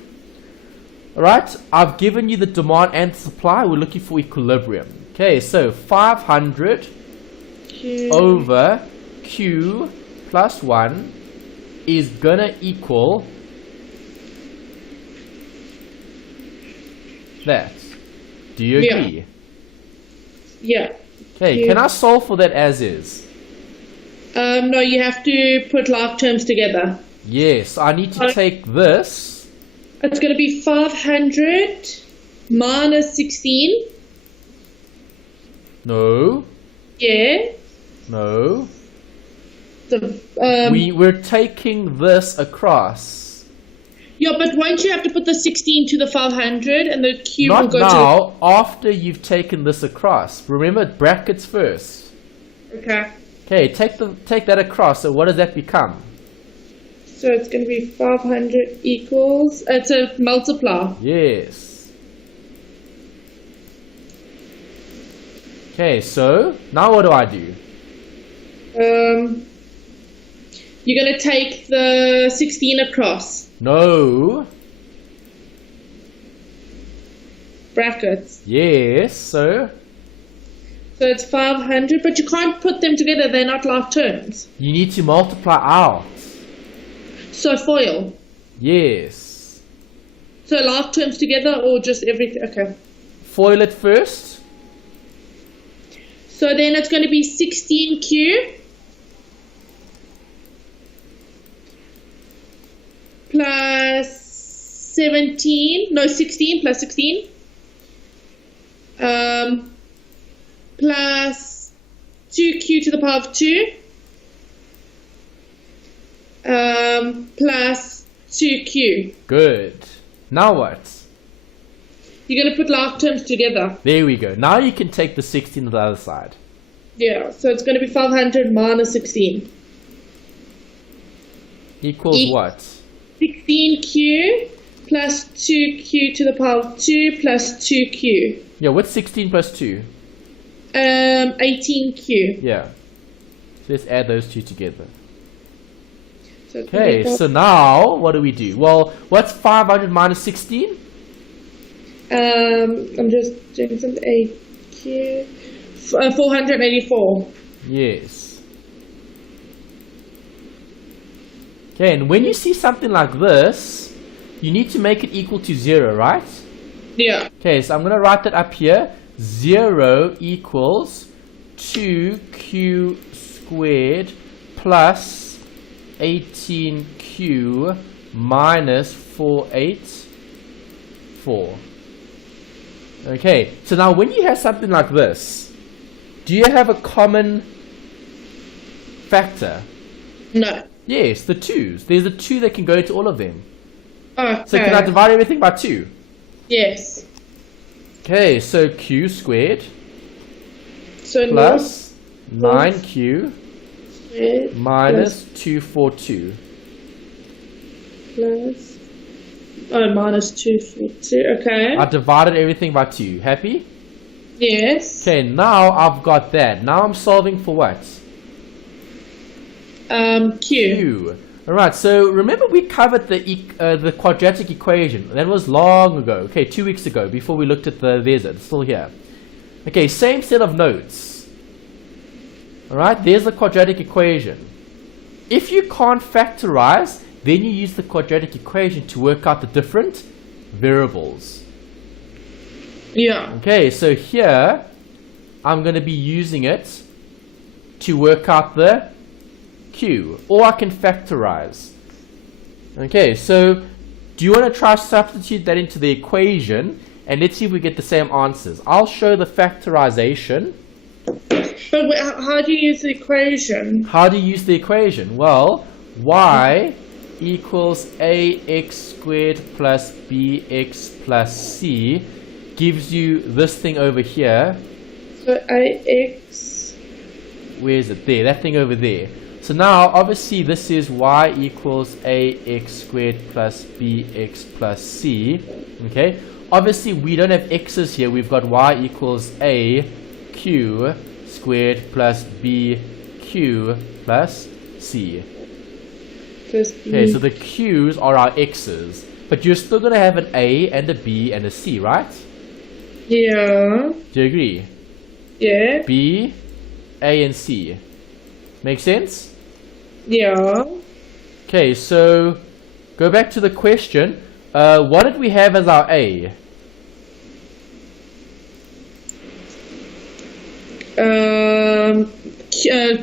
Alright, I've given you the demand and the supply. We're looking for equilibrium. Okay, so 500 over Q plus 1 is gonna equal that. Do you agree? Yeah. Okay, can I solve for that as is? No, you have to put like terms together. Yes, I need to take this. It's going to be 500 minus 16. No. Yeah. No. The, we're taking this across. Yeah, but won't you have to put the 16 to the 500 and the cube will Not go now, after you've taken this across. Remember, brackets first. Okay. Okay, take that across. So what does that become? So it's going to be 500 equals, it's a multiply. Yes. Okay, so now what do I do? You're going to take the 16 across. No. Brackets. Yes, so? So it's 500, but you can't put them together, they're not like terms. You need to multiply out. So FOIL. Yes. So like terms together or just everything? Okay. FOIL it first. So then it's going to be 16Q plus 16 plus 16 plus 2Q to the power of 2 plus 2Q. Good. Now what? You're going to put like terms together. There we go. Now you can take the 16 to the other side. Yeah, so it's going to be 500 minus 16. Equals what? 16Q plus 2Q to the power of 2 plus 2Q. Yeah, what's 16 plus 2? 18Q. Yeah. So let's add those two together. So Okay, so now what do we do? Well, what's 500 minus 16? I'm just doing some AQ. 484. Yes. Okay, and when you see something like this, you need to make it equal to 0, right? Yeah. Okay, so I'm going to write that up here. 0 equals 2Q squared plus 18Q minus 484. Okay, so now when you have something like this, do you have a common factor? No. Yes, the 2's. There's a 2 that can go into all of them. Okay. So can I divide everything by 2? Yes. Okay, so Q squared So plus 9Q squared minus 242. plus minus 242. Okay. I divided everything by 2. Happy? Yes. Okay, now I've got that. Now I'm solving for what? Q. Alright, so remember we covered the quadratic equation. That was long ago. Okay, 2 weeks ago, before we looked at there's it. It's still here. Okay, same set of notes. Alright, there's the quadratic equation. If you can't factorize, then you use the quadratic equation to work out the different variables. Yeah. Okay, so here I'm going to be using it to work out the q, or I can factorize. Okay, so do you want to try substitute that into the equation, and let's see if we get the same answers. I'll show the factorization. But how do you use the equation? How do you use the equation? Well, y equals ax squared plus bx plus c gives you this thing over here. So ax. Where is it? There, that thing over there. So now, obviously, this is y equals ax squared plus bx plus c. Okay. Obviously, we don't have x's here. We've got y equals a q squared plus bq plus c. Okay, so the q's are our x's. But you're still going to have an a and a b and a c, right? Yeah. Do you agree? Yeah. B, A, and C. Make sense? Yeah. Okay, so go back to the question. What did we have as our A?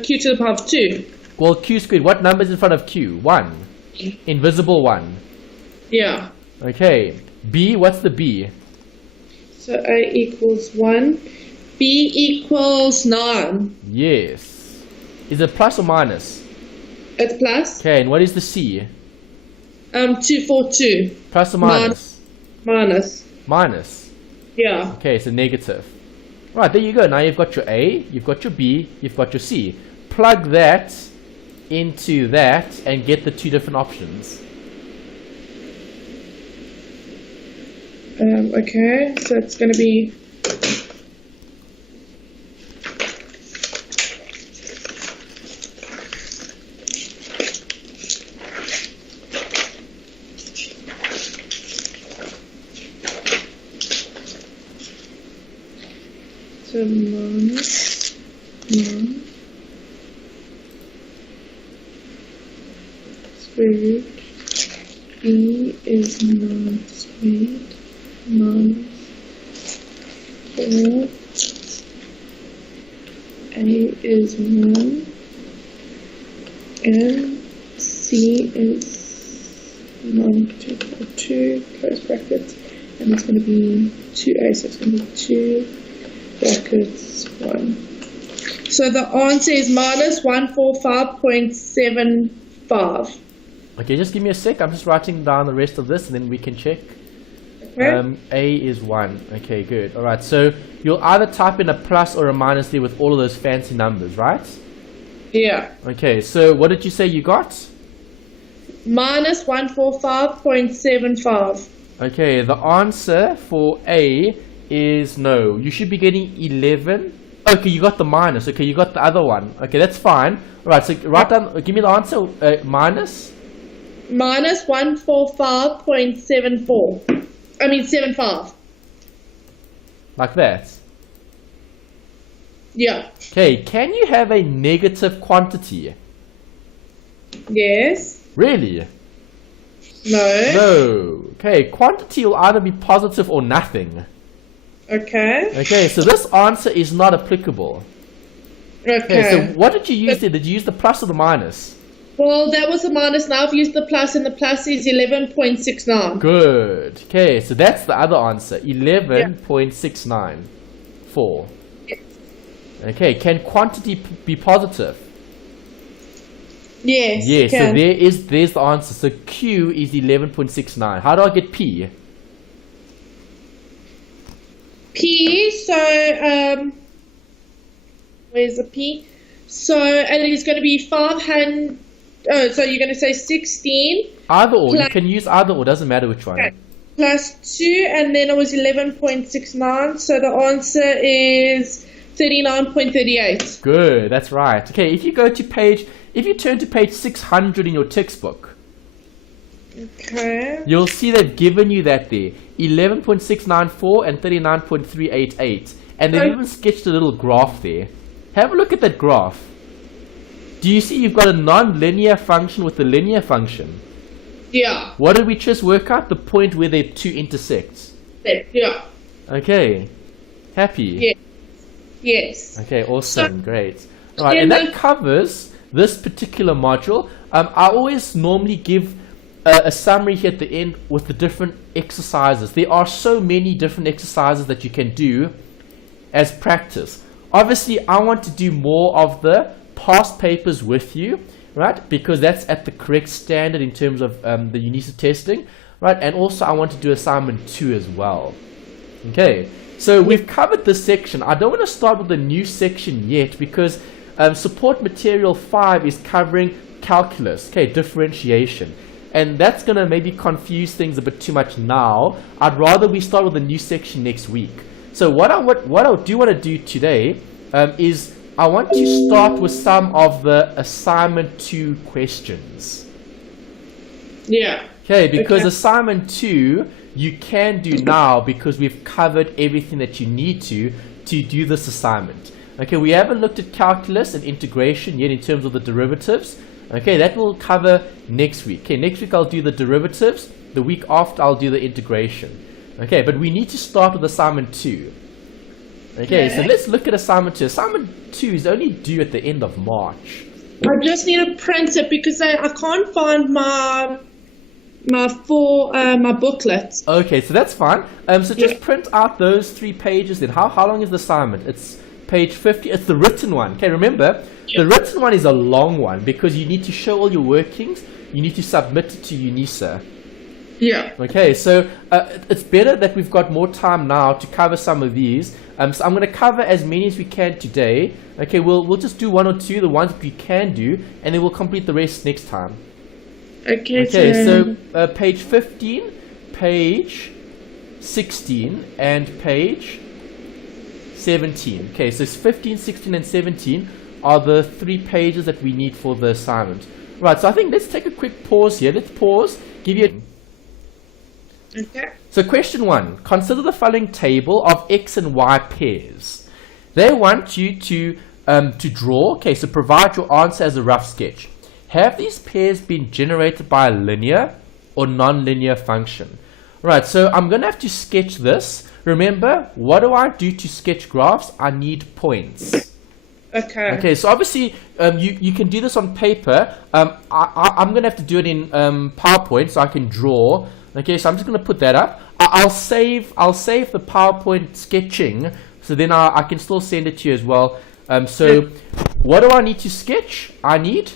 Q to the power of 2. Well, q squared. What number is in front of q? 1. Invisible 1. Yeah. Okay. B, what's the B? So A equals 1. B equals 9. Yes. Is it plus or minus? It's plus. Okay, and what is the C? 242. Plus or minus? Minus. Minus. Yeah. Okay, so negative. Right, there you go. Now you've got your A, you've got your B, you've got your C. Plug that into that and get the two different options. Okay, so it's going to be so minus 9 squared. B is 9 squared. Minus 4. A is 1. And C is 9242, close brackets. And it's going to be 2A, so it's going to be 2 brackets 1. So the answer is minus 145.75. Okay, just give me a sec. I'm just writing down the rest of this and then we can check. Okay. A is 1. Okay, good. Alright, so you'll either type in a plus or a minus there with all of those fancy numbers, right? Yeah. Okay, so what did you say you got? Minus 145.75. Okay, the answer for A is no. You should be getting 11. Okay, you got the minus. Okay, you got the other one. Okay, that's fine. Alright, so write down, give me the answer. Minus? Minus 145.74. 75. Like that. Yeah. Okay, can you have a negative quantity? Yes. Really? No. No. Okay, quantity will either be positive or nothing. Okay. Okay, so this answer is not applicable. Okay. So what did you use there? Did you use the plus or the minus? Well, that was a minus. Now I've used the plus, and the plus is 11.69. Good. Okay, so that's the other answer. 11.694. Yes. Okay, can quantity be positive? Yes. Yes, so can. there's the answer. So Q is 11.69. How do I get P? P, so, where's the P? So, and it's going to be 500, so you're going to say 16. Either or, you can use either or, doesn't matter which one. Okay. Plus 2, and then it was 11.69, so the answer is 39.38. Good, that's right. Okay, if you turn to page 600 in your textbook, Okay. you'll see they've given you that there. 11.694 and 39.388. And they've even sketched a little graph there. Have a look at that graph. Do you see you've got a non-linear function with a linear function? Yeah. What did we just work out? The point where they two intersect. Yeah. Okay. Happy? Yeah. Yes. Okay, awesome. So, great. All right, and that covers this particular module. I always normally give a summary here at the end with the different exercises. There are so many different exercises that you can do as practice. Obviously, I want to do more of the past papers with you, right? Because that's at the correct standard in terms of the UNISA testing, right? And also I want to do assignment 2 as well. Okay, so we've covered this section. I don't want to start with the new section yet because support material 5 is covering calculus, okay, differentiation. And that's going to maybe confuse things a bit too much now. I'd rather we start with the new section next week. So what I do want to do today is I want to start with some of the assignment 2 questions. Yeah. Okay, because assignment 2 you can do now because we've covered everything that you need to do this assignment. Okay, we haven't looked at calculus and integration yet in terms of the derivatives. Okay, that will cover next week. Okay, next week I'll do the derivatives. The week after I'll do the integration. Okay, but we need to start with assignment 2. Okay, so let's look at assignment 2. Assignment 2 is only due at the end of March. I just need to print it because I can't find my booklet. Okay, so that's fine. So just print out those 3 pages then. How long is the assignment? It's page 50. It's the written one. Okay, remember, the written one is a long one because you need to show all your workings. You need to submit it to UNISA. Yeah. Okay, so it's better that we've got more time now to cover some of these. So I'm going to cover as many as we can today. Okay, we'll just do 1 or 2, the ones that we can do, and then we'll complete the rest next time. Okay, so page 15, page 16, and page 17. Okay, so 15, 16, and 17 are the 3 pages that we need for the assignment. Right, so I think let's take a quick pause here. Let's pause, give you Okay. So question 1, consider the following table of x and y pairs. They want you to draw, okay, so provide your answer as a rough sketch. Have these pairs been generated by a linear or non-linear function? Right, so I'm going to have to sketch this. Remember, what do I do to sketch graphs? I need points. Okay. Okay, so obviously you can do this on paper. I'm going to have to do it in PowerPoint so I can draw. Okay, so I'm just going to put that up. I'll save the PowerPoint sketching, so then I can still send it to you as well. So what do I need to sketch? I need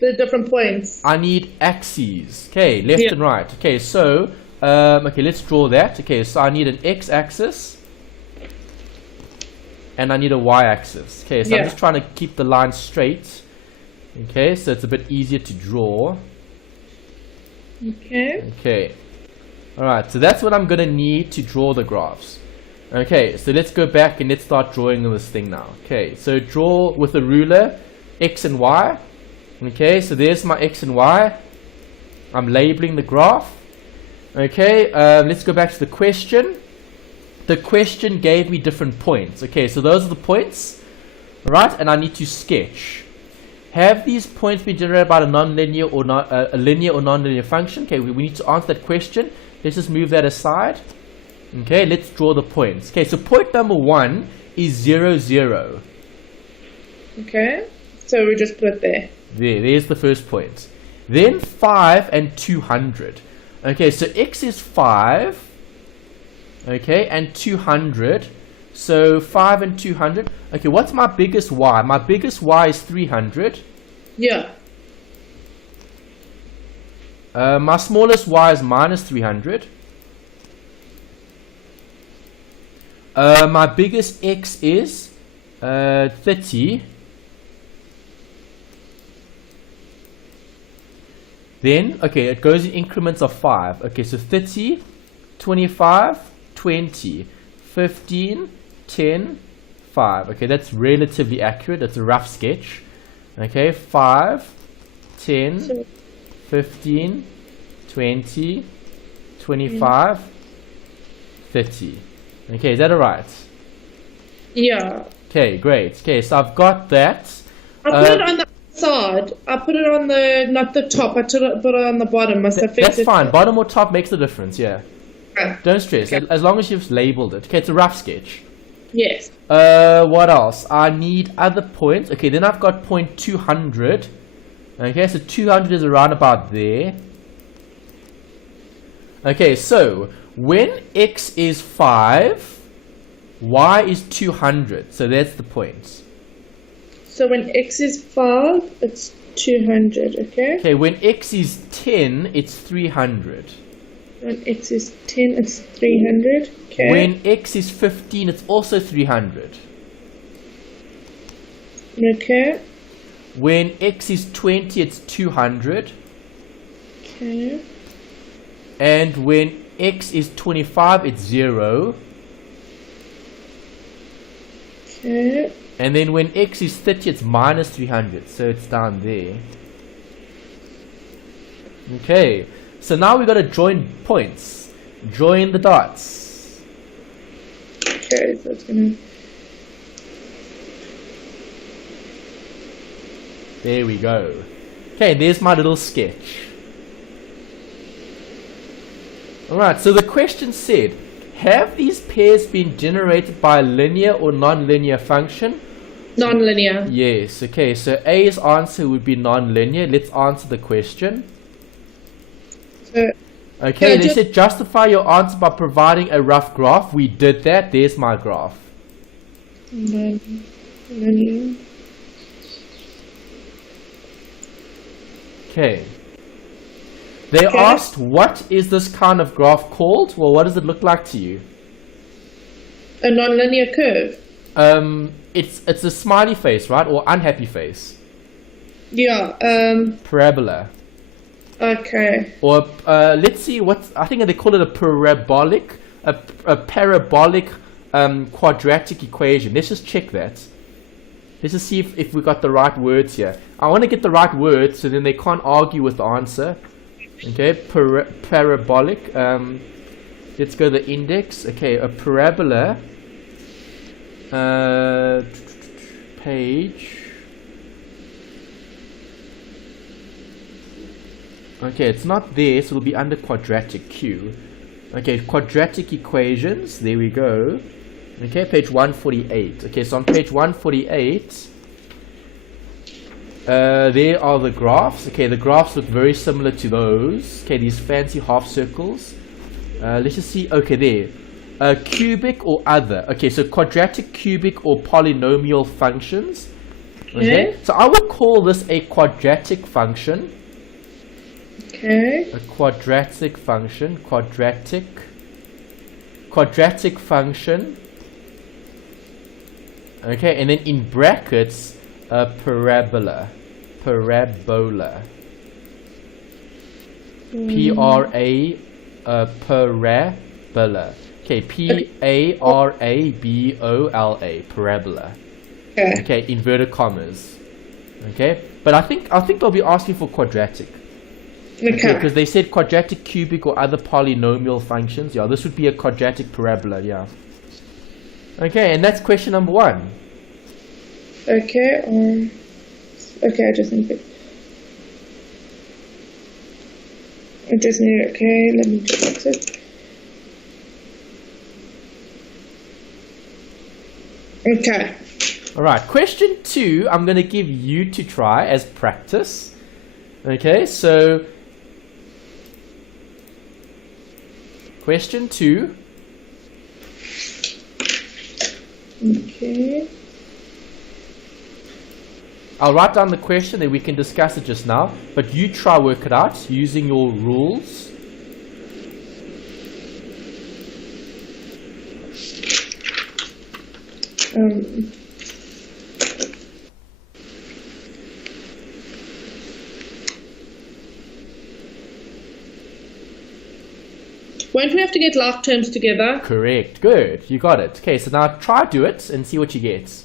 the different points. I need axes. Okay, left and right. Okay, so okay, let's draw that. Okay, so I need an x-axis and I need a y-axis. Okay, so I'm just trying to keep the line straight. Okay, so it's a bit easier to draw. Okay. Alright, so that's what I'm going to need to draw the graphs. Okay, so let's go back and let's start drawing this thing now. Okay, so draw with a ruler x and y. Okay, so there's my x and y. I'm labeling the graph. Okay, let's go back to the question. The question gave me different points. Okay, so those are the points. Alright, and I need to sketch. Have these points been generated by a non-linear or a linear or non-linear function? Okay, we need to answer that question. Let's just move that aside. Okay, let's draw the points. Okay, so point number 1 is 0, 0. Okay, so we just put it there. There's the first point. Then 5 and 200. Okay, so x is 5. Okay, and 200. So 5 and 200. Okay, what's my biggest y? My biggest y is 300. Yeah. My smallest y is minus 300. My biggest x is 30. Then, okay, it goes in increments of 5. Okay, so 30, 25, 20, 15, 10, 5. Okay, that's relatively accurate. That's a rough sketch. Okay, 5, 10, 15, 20, 25, 30. Okay, is that alright? Yeah. Okay, great. Okay, so I've got that. I'll put it on the side. I put it on the, not the top, I put it on the bottom. Must I fix That's it? fine. Bottom or top makes the difference, yeah. Okay. Don't stress, as long as you've labeled it. Okay, it's a rough sketch. Yes. What else? I need other points. Okay, then I've got point 200. Okay, so 200 is around about there. Okay, so when x is 5, y is 200. So that's the point. So when x is 5, it's 200, okay? Okay, when x is 10, it's 300. When x is 10, it's 300, okay? When x is 15, it's also 300. Okay. When x is 20, it's 200. Okay. And when x is 25, it's 0. Okay. And then when x is 30, it's minus 300. So it's down there. Okay. So now we've got to join points. Join the dots. Okay, so it's gonna... There we go. Okay, there's my little sketch. Alright, so the question said, have these pairs been generated by a linear or non-linear function? Non-linear. Yes, okay, so A's answer would be non-linear. Let's answer the question. So, Okay, they just... said justify your answer by providing a rough graph. We did that. There's my graph. Non-linear. Okay. They asked, what is this kind of graph called? Well, what does it look like to you? A non-linear curve. It's a smiley face, right? Or unhappy face. Yeah. Parabola. Okay. Or let's see what I think they call it a parabolic, a parabolic quadratic equation. Let's just check that. Let's just see if we got the right words here. I want to get the right words so then they can't argue with the answer. Okay, parabolic. Let's go the index. Okay, a parabola. Page. Okay, it's not there, so it'll be under quadratic Q. Okay, quadratic equations. There we go. Okay, page 148. Okay, so on page 148, there are the graphs. Okay, the graphs look very similar to those. Okay, these fancy half circles. Let's just see. Okay, there. Cubic or other. Okay, so quadratic, cubic, or polynomial functions. Okay, so I would call this a quadratic function. Okay. A quadratic function. Quadratic function. Okay, and then in brackets, a parabola. Parabola. Parabola. Okay, P-A-R-A-B-O-L-A. Parabola. Okay. Okay, inverted commas. Okay, but I think they'll be asking for quadratic. Okay. Because they said quadratic, cubic, or other polynomial functions. Yeah, this would be a quadratic parabola. Yeah. Okay, and that's question number 1. Okay. Okay, I just need it. Okay, let me just fix it. Okay. Alright, question 2, I'm going to give you to try as practice. Okay, so question 2. Okay. I'll write down the question, then we can discuss it just now. But you try work it out using your rules. Won't we have to get like terms together? Correct. Good. You got it. Okay, so now try do it and see what you get.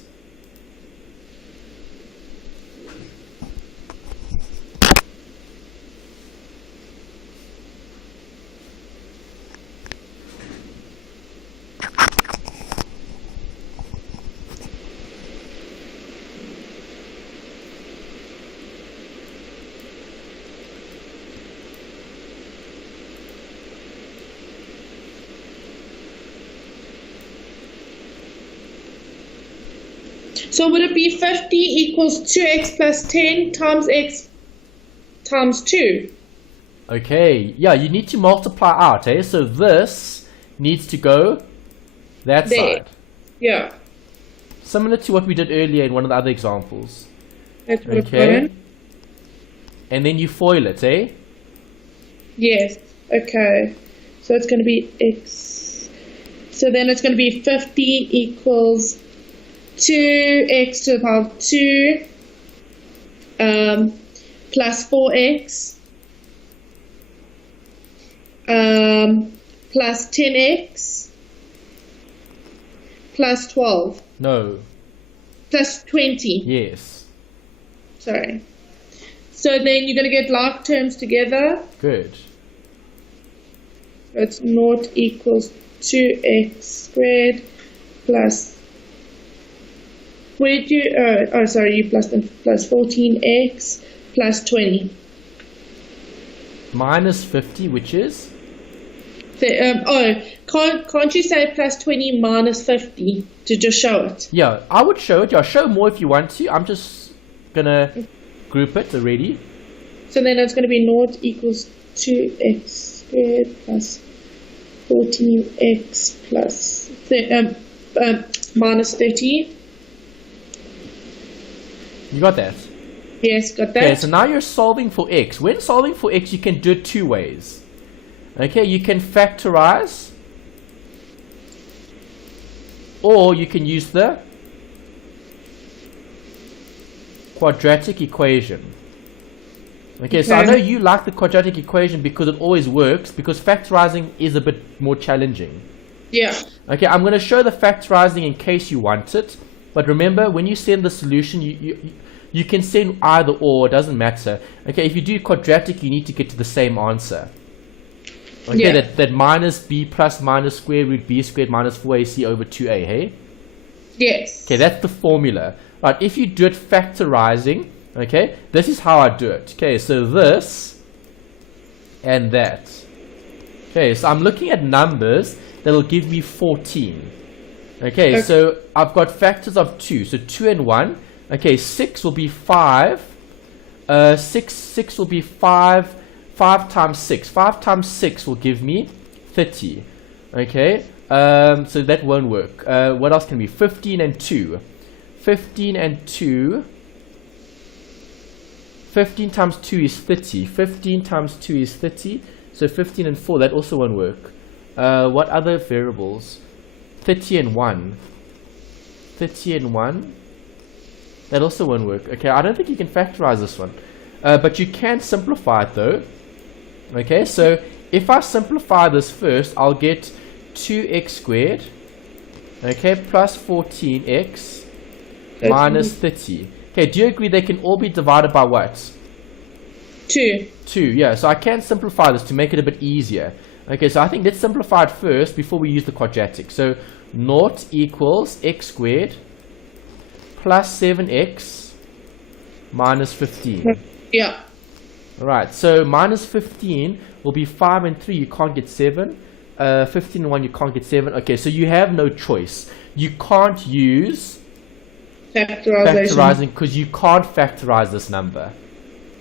So would it be 50 equals 2x plus 10 times x times 2? Okay, yeah, you need to multiply out, eh? So this needs to go that There. side. Yeah. Similar to what we did earlier in one of the other examples. That's what Okay. And then you FOIL it, eh? Yes. Okay. So it's going to be x. So then it's going to be 50 equals 2x to the power of 2 plus 4x plus 10x plus 12 No. plus 20. Yes. Sorry. So then you're going to get like terms together. Good. So it's 0 equals 2x squared plus, what did you, sorry, you plus 14x plus 20. Minus 50, which is? So, can't you say plus 20 minus 50 to just show it? Yeah, I would show it. Yeah, show more if you want to. I'm just gonna group it already. So then it's going to be 0 equals 2x squared plus 14x plus minus 30. You got that? Yes, got that. Okay, so now you're solving for x. When solving for x, you can do it two ways. Okay, you can factorize, or you can use the quadratic equation. Okay, so I know you like the quadratic equation because it always works, because factorizing is a bit more challenging. Yeah. Okay, I'm going to show the factorizing in case you want it, but remember, when you send the solution, you can send either or, it doesn't matter. Okay, if you do quadratic, you need to get to the same answer. Okay, Yeah. that minus b plus minus square root b squared minus 4ac over 2a, hey? Yes. Okay, that's the formula. Right, if you do it factorizing, okay, this is how I do it. Okay, so this and that. Okay, so I'm looking at numbers that'll give me 14. Okay, so I've got factors of 2. So 2 and 1. Okay, 6 will be 5. 6 will be 5. 5 times 6. 5 times 6 will give me 30. Okay, so that won't work. What else can be? 15 and 2. 15 and 2. 15 times 2 is 30. 15 times 2 is 30. So 15 and 4, that also won't work. What other variables? 30 and 1. 30 and 1. That also won't work. Okay, I don't think you can factorize this one. But you can simplify it though. Okay, so if I simplify this first, I'll get 2x squared. Okay, plus 14x minus 30. Okay, do you agree they can all be divided by what? 2. 2, yeah. So I can simplify this to make it a bit easier. Okay, so I think let's simplify it first before we use the quadratic. So 0 equals x squared plus 7x minus 15. Yeah. Alright, so minus 15 will be 5 and 3, you can't get 7. 15 and 1, you can't get 7. Okay, so you have no choice. You can't use factorizing because you can't factorize this number.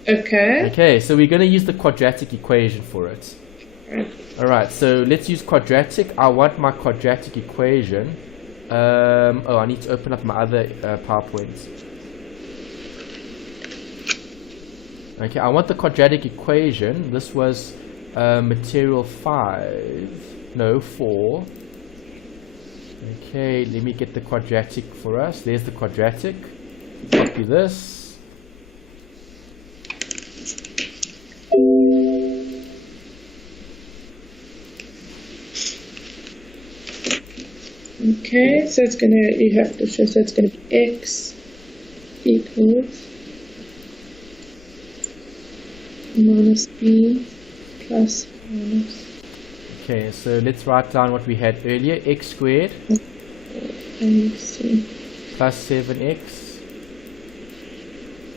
Okay. Okay, so we're going to use the quadratic equation for it. Alright, so let's use quadratic. I want my quadratic equation. I need to open up my other PowerPoint. Okay, I want the quadratic equation. This was material 5. No, 4. Okay, let me get the quadratic for us. There's the quadratic. Copy this. Okay, so it's gonna, you have to show, so it's gonna be x equals minus b plus minus. Okay, so let's write down what we had earlier. X squared MC plus 7x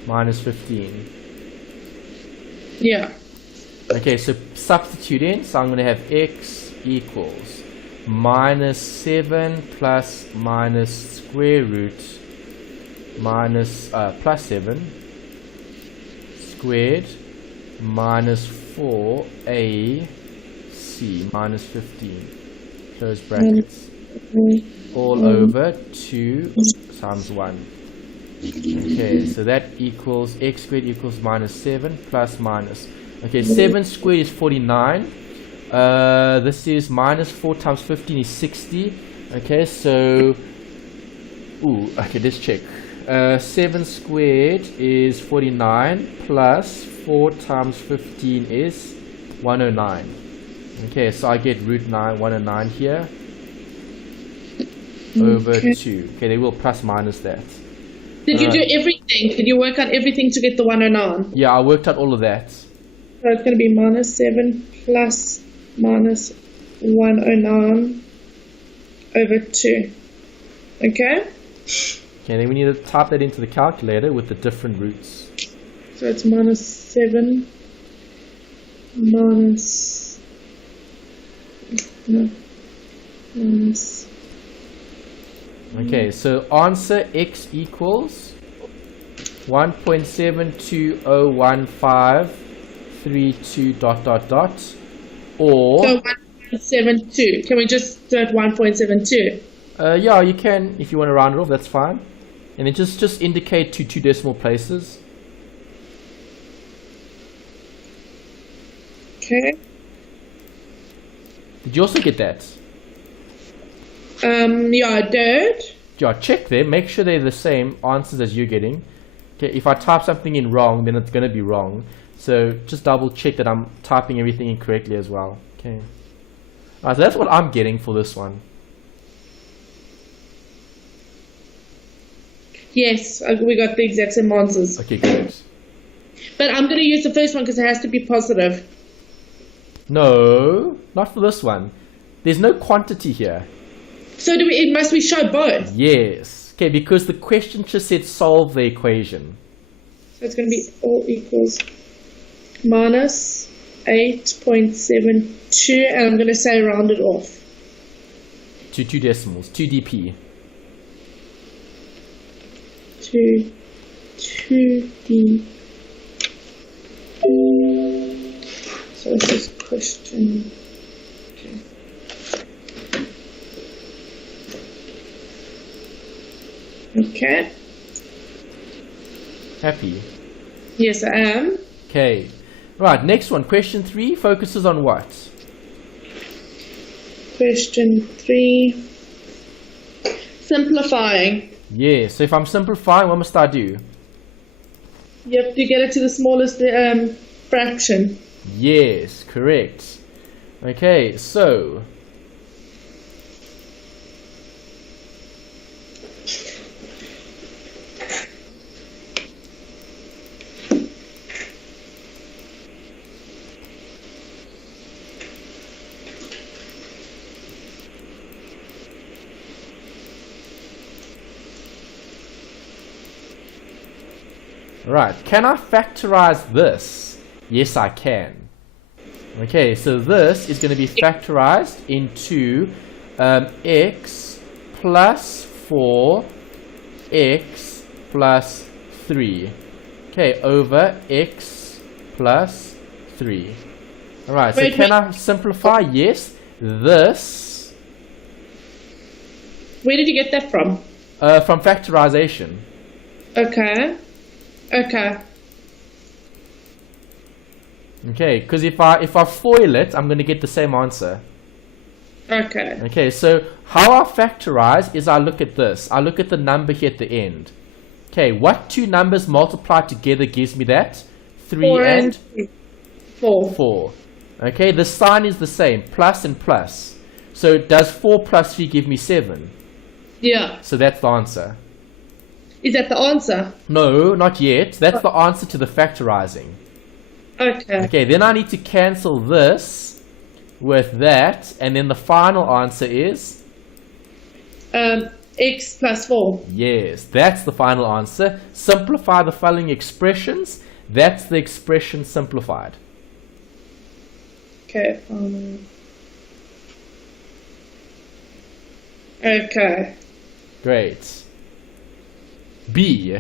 minus 15. Yeah. Okay, so substitute in. So I'm going to have x equals minus 7 plus minus square root minus plus 7 squared minus 4ac minus 15, close brackets, all over 2 times 1. Okay, so that equals x squared equals minus 7 plus minus. Okay, 7 squared is 49. This is minus 4 times 15 is 60. Okay, so okay, let's check. 7 squared is 49 plus 4 times 15 is 109. Okay, so I get root 109 here over 2. Okay, they will plus minus that. Did you do everything? Did you work out everything to get the 109? Yeah, I worked out all of that. So it's going to be minus 7 plus minus 109 over 2. Okay? Okay, then we need to type that into the calculator with the different roots. So it's minus 7 minus... No. Minus... Okay, so answer x equals 1.7201532 or... So 1.72. Can we just do it 1.72? Yeah, you can if you want to round it off, that's fine. And then just indicate to 2 decimal places. Okay. Did you also get that? Yeah, I did. Yeah, check them. Make sure they're the same answers as you're getting. Okay, if I type something in wrong, then it's going to be wrong. So just double check that I'm typing everything incorrectly as well. Okay. Alright, so that's what I'm getting for this one. Yes, we got the exact same answers. Okay, good. But I'm going to use the first one because it has to be positive. No, not for this one. There's no quantity here. So must we show both? Yes. Okay, because the question just said solve the equation. So it's going to be all equals minus 8.72, and I'm going to say round it off. To 2 decimals, 2 dp. To 2d. So this is question. Okay. Happy? Yes, I am. Okay. Right, next one. Question 3 focuses on what? Question 3. Simplifying. Yeah, so if I'm simplifying, what must I do? You have to get it to the smallest fraction. Yes, correct. Okay, so... Right, can I factorize this? Yes, I can. Okay, so this is going to be factorized into x plus 4 x plus 3. Okay, over x plus 3. Alright, so can I simplify? Yes, this. Where did you get that from? From factorization. Okay. Okay. Okay, because if I FOIL it, I'm going to get the same answer. Okay. Okay, so how I factorize is I look at this. I look at the number here at the end. Okay, what 2 numbers multiplied together gives me that? 3 and 4. 4. Okay, the sign is the same, plus and plus. So does 4 plus 3 give me 7? Yeah. So that's the answer. Is that the answer? No, not yet. That's the answer to the factorizing. Okay. Okay, then I need to cancel this with that, and then the final answer is? X plus 4. Yes, that's the final answer. Simplify the following expressions. That's the expression simplified. Okay. Okay. Great. B.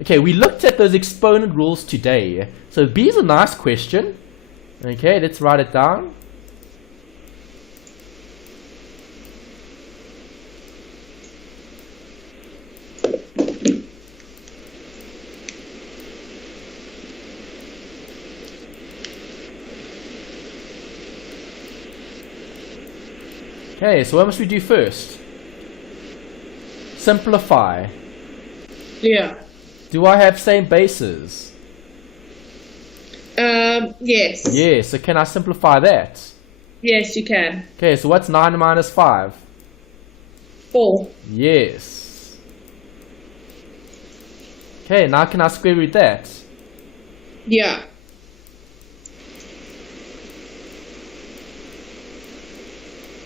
Okay, we looked at those exponent rules today. So B is a nice question. Okay, let's write it down. Okay, so what must we do first? Simplify. Yeah. Do I have same bases? Yes. Yes, so can I simplify that? Yes, you can. Okay, so what's 9 minus 5? 4. Yes. Okay, now can I square root that? Yeah.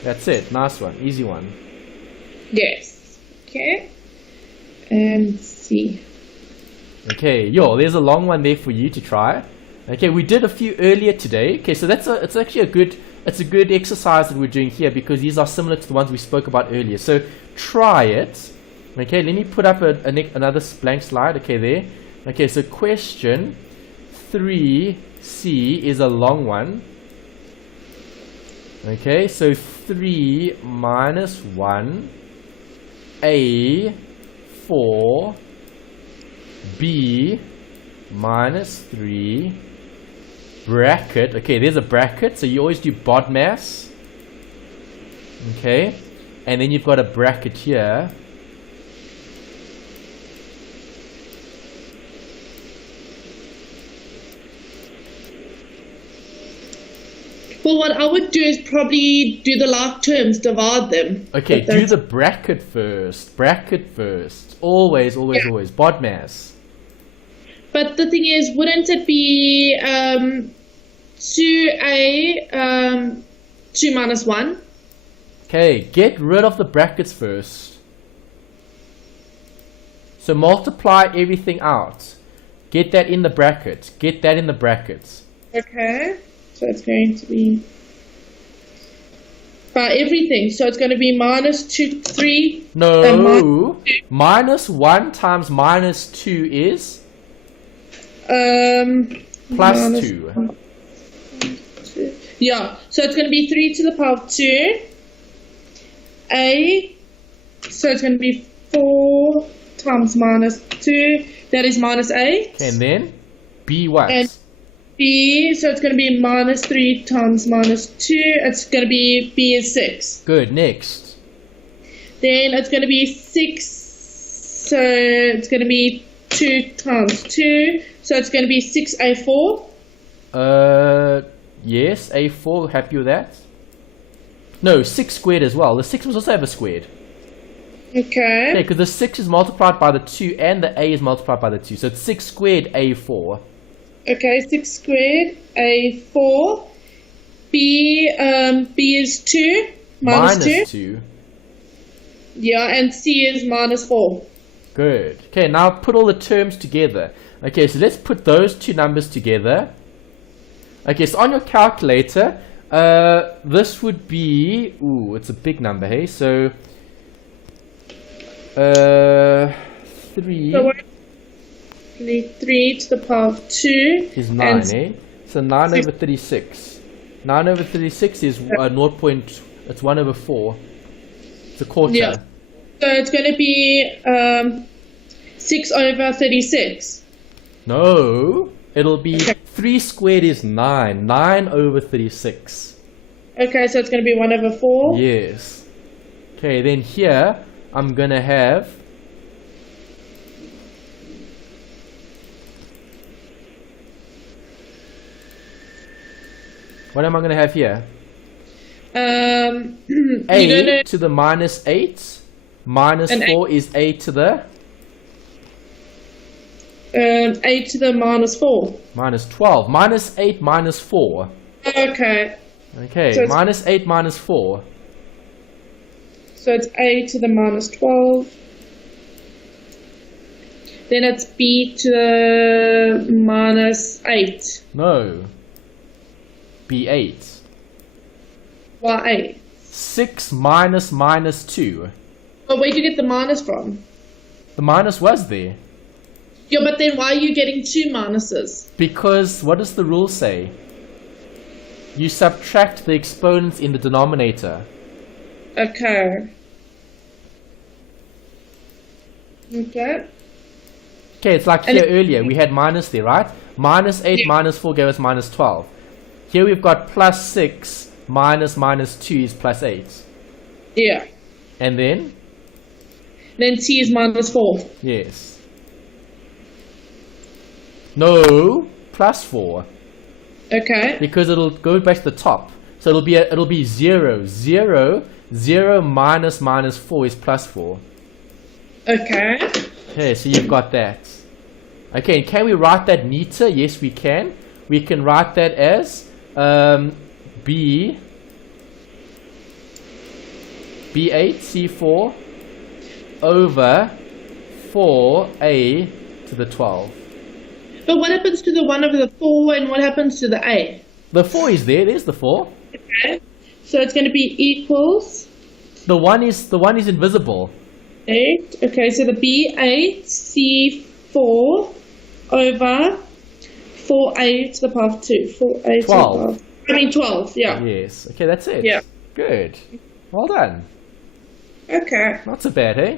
That's it, nice one, easy one. Yes. Okay. And C. Okay, yo, there's a long one there for you to try. Okay, we did a few earlier today. Okay, so it's actually a good exercise that we're doing here because these are similar to the ones we spoke about earlier. So try it. Okay, let me put up another blank slide. Okay, there. Okay, so question 3C is a long one. Okay, so 3 minus 1, A, 4, B, minus 3, bracket. Okay, there's a bracket, so you always do BODMAS. Okay, and then you've got a bracket here. Well, what I would do is probably do the like terms, divide them. Okay, do the bracket first. Bracket first. Always, always, Yeah. always. BODMAS. But the thing is, wouldn't it be 2A 2 minus 1? Okay, get rid of the brackets first. So multiply everything out. Get that in the bracket. Get that in the brackets. Okay. So it's going to be by everything. So it's going to be minus 2, 3. No. Minus 1 times minus 2 is? Plus 2. 2. Yeah. So it's going to be 3 to the power of 2. A. So it's going to be 4 times minus 2. That is minus 8. And then B what? And B, so it's going to be minus 3 times minus 2. It's going to be, B is 6. Good, next. Then it's going to be 6. So it's going to be 2 times 2. So it's going to be 6A4. Yes, A4, happy with that? No, 6 squared as well. The 6 must also have a squared. Okay. Okay, because the 6 is multiplied by the 2 and the A is multiplied by the 2. So it's 6 squared A4. Okay, 6 squared, A4. B is 2, minus 2. Yeah, and C is minus 4. Good. Okay, now put all the terms together. Okay, so let's put those two numbers together. Okay, so on your calculator, this would be... Ooh, it's a big number, hey? So, 3... So 3 to the power of 2 is 9, eh? So 9 over 36. 9 over 36 is 0. It's 1 over 4. It's a quarter. Yeah. So it's going to be 6 over 36. No, it'll be 3 squared is 9. 9 over 36. Okay, so it's going to be 1 over 4. Yes. Okay, then here I'm going to have... What am I going to have here? A to the minus 8. Minus 4 is A to the? 8 to the minus 4. Minus 12. Minus 8 minus 4. Okay. Okay, So minus 8 minus 4. So it's A to the minus 12. Then it's B to the minus 8. No. B8. Why 8? 6 minus minus 2. Oh, where did you get the minus from? The minus was there. Yeah, but then why are you getting 2 minuses? Because what does the rule say? You subtract the exponents in the denominator. Okay. Okay. Okay, it's like And here earlier, we had minus there, right? Minus 8 Yeah. minus 4 gave us minus 12. Here we've got plus 6 minus minus 2 is plus 8. Yeah. And then? Then t is minus 4. Yes. No, plus 4. Okay. Because it'll go back to the top. So it'll be 0. 0, 0 minus minus 4 is plus 4. Okay. Okay, so you've got that. Okay, and can we write that neater? Yes, we can. We can write that as B8 C4 over 4A to the 12. But what happens to the 1 over the 4 and what happens to the A? The 4 is there. There's the 4. Okay. So it's going to be equals The 1 is invisible. 8. Okay, so the B8 C4 over 4A to the power of 2. 4A 12. to the power of, 12, yeah. Yes. Okay, that's it. Yeah. Good. Well done. Okay. Not so bad, eh?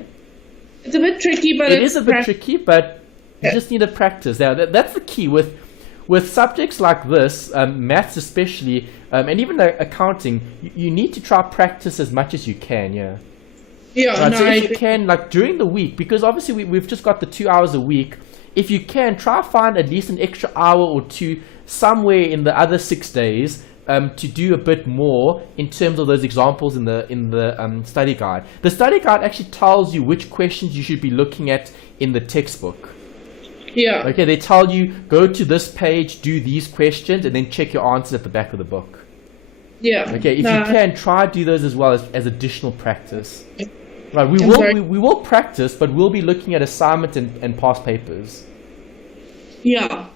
It's a bit tricky, but It is a bit tricky, but you just need to practice. Now, that's the key with subjects like this, maths especially, and even accounting. You need to try practice as much as you can. Yeah. Yeah, Right, no, so I if you agree. can, like during the week, because obviously we've just got the 2 hours a week. If you can, try find at least an extra hour or two somewhere in the other 6 days to do a bit more in terms of those examples in the study guide. The study guide actually tells you which questions you should be looking at in the textbook. Yeah. Okay, they tell you go to this page, do these questions, and then check your answers at the back of the book. Yeah. Okay, if No, you can, try do those as well as additional practice. Right, we I'm sorry. will practice, but we'll be looking at assignment and past papers. Yeah.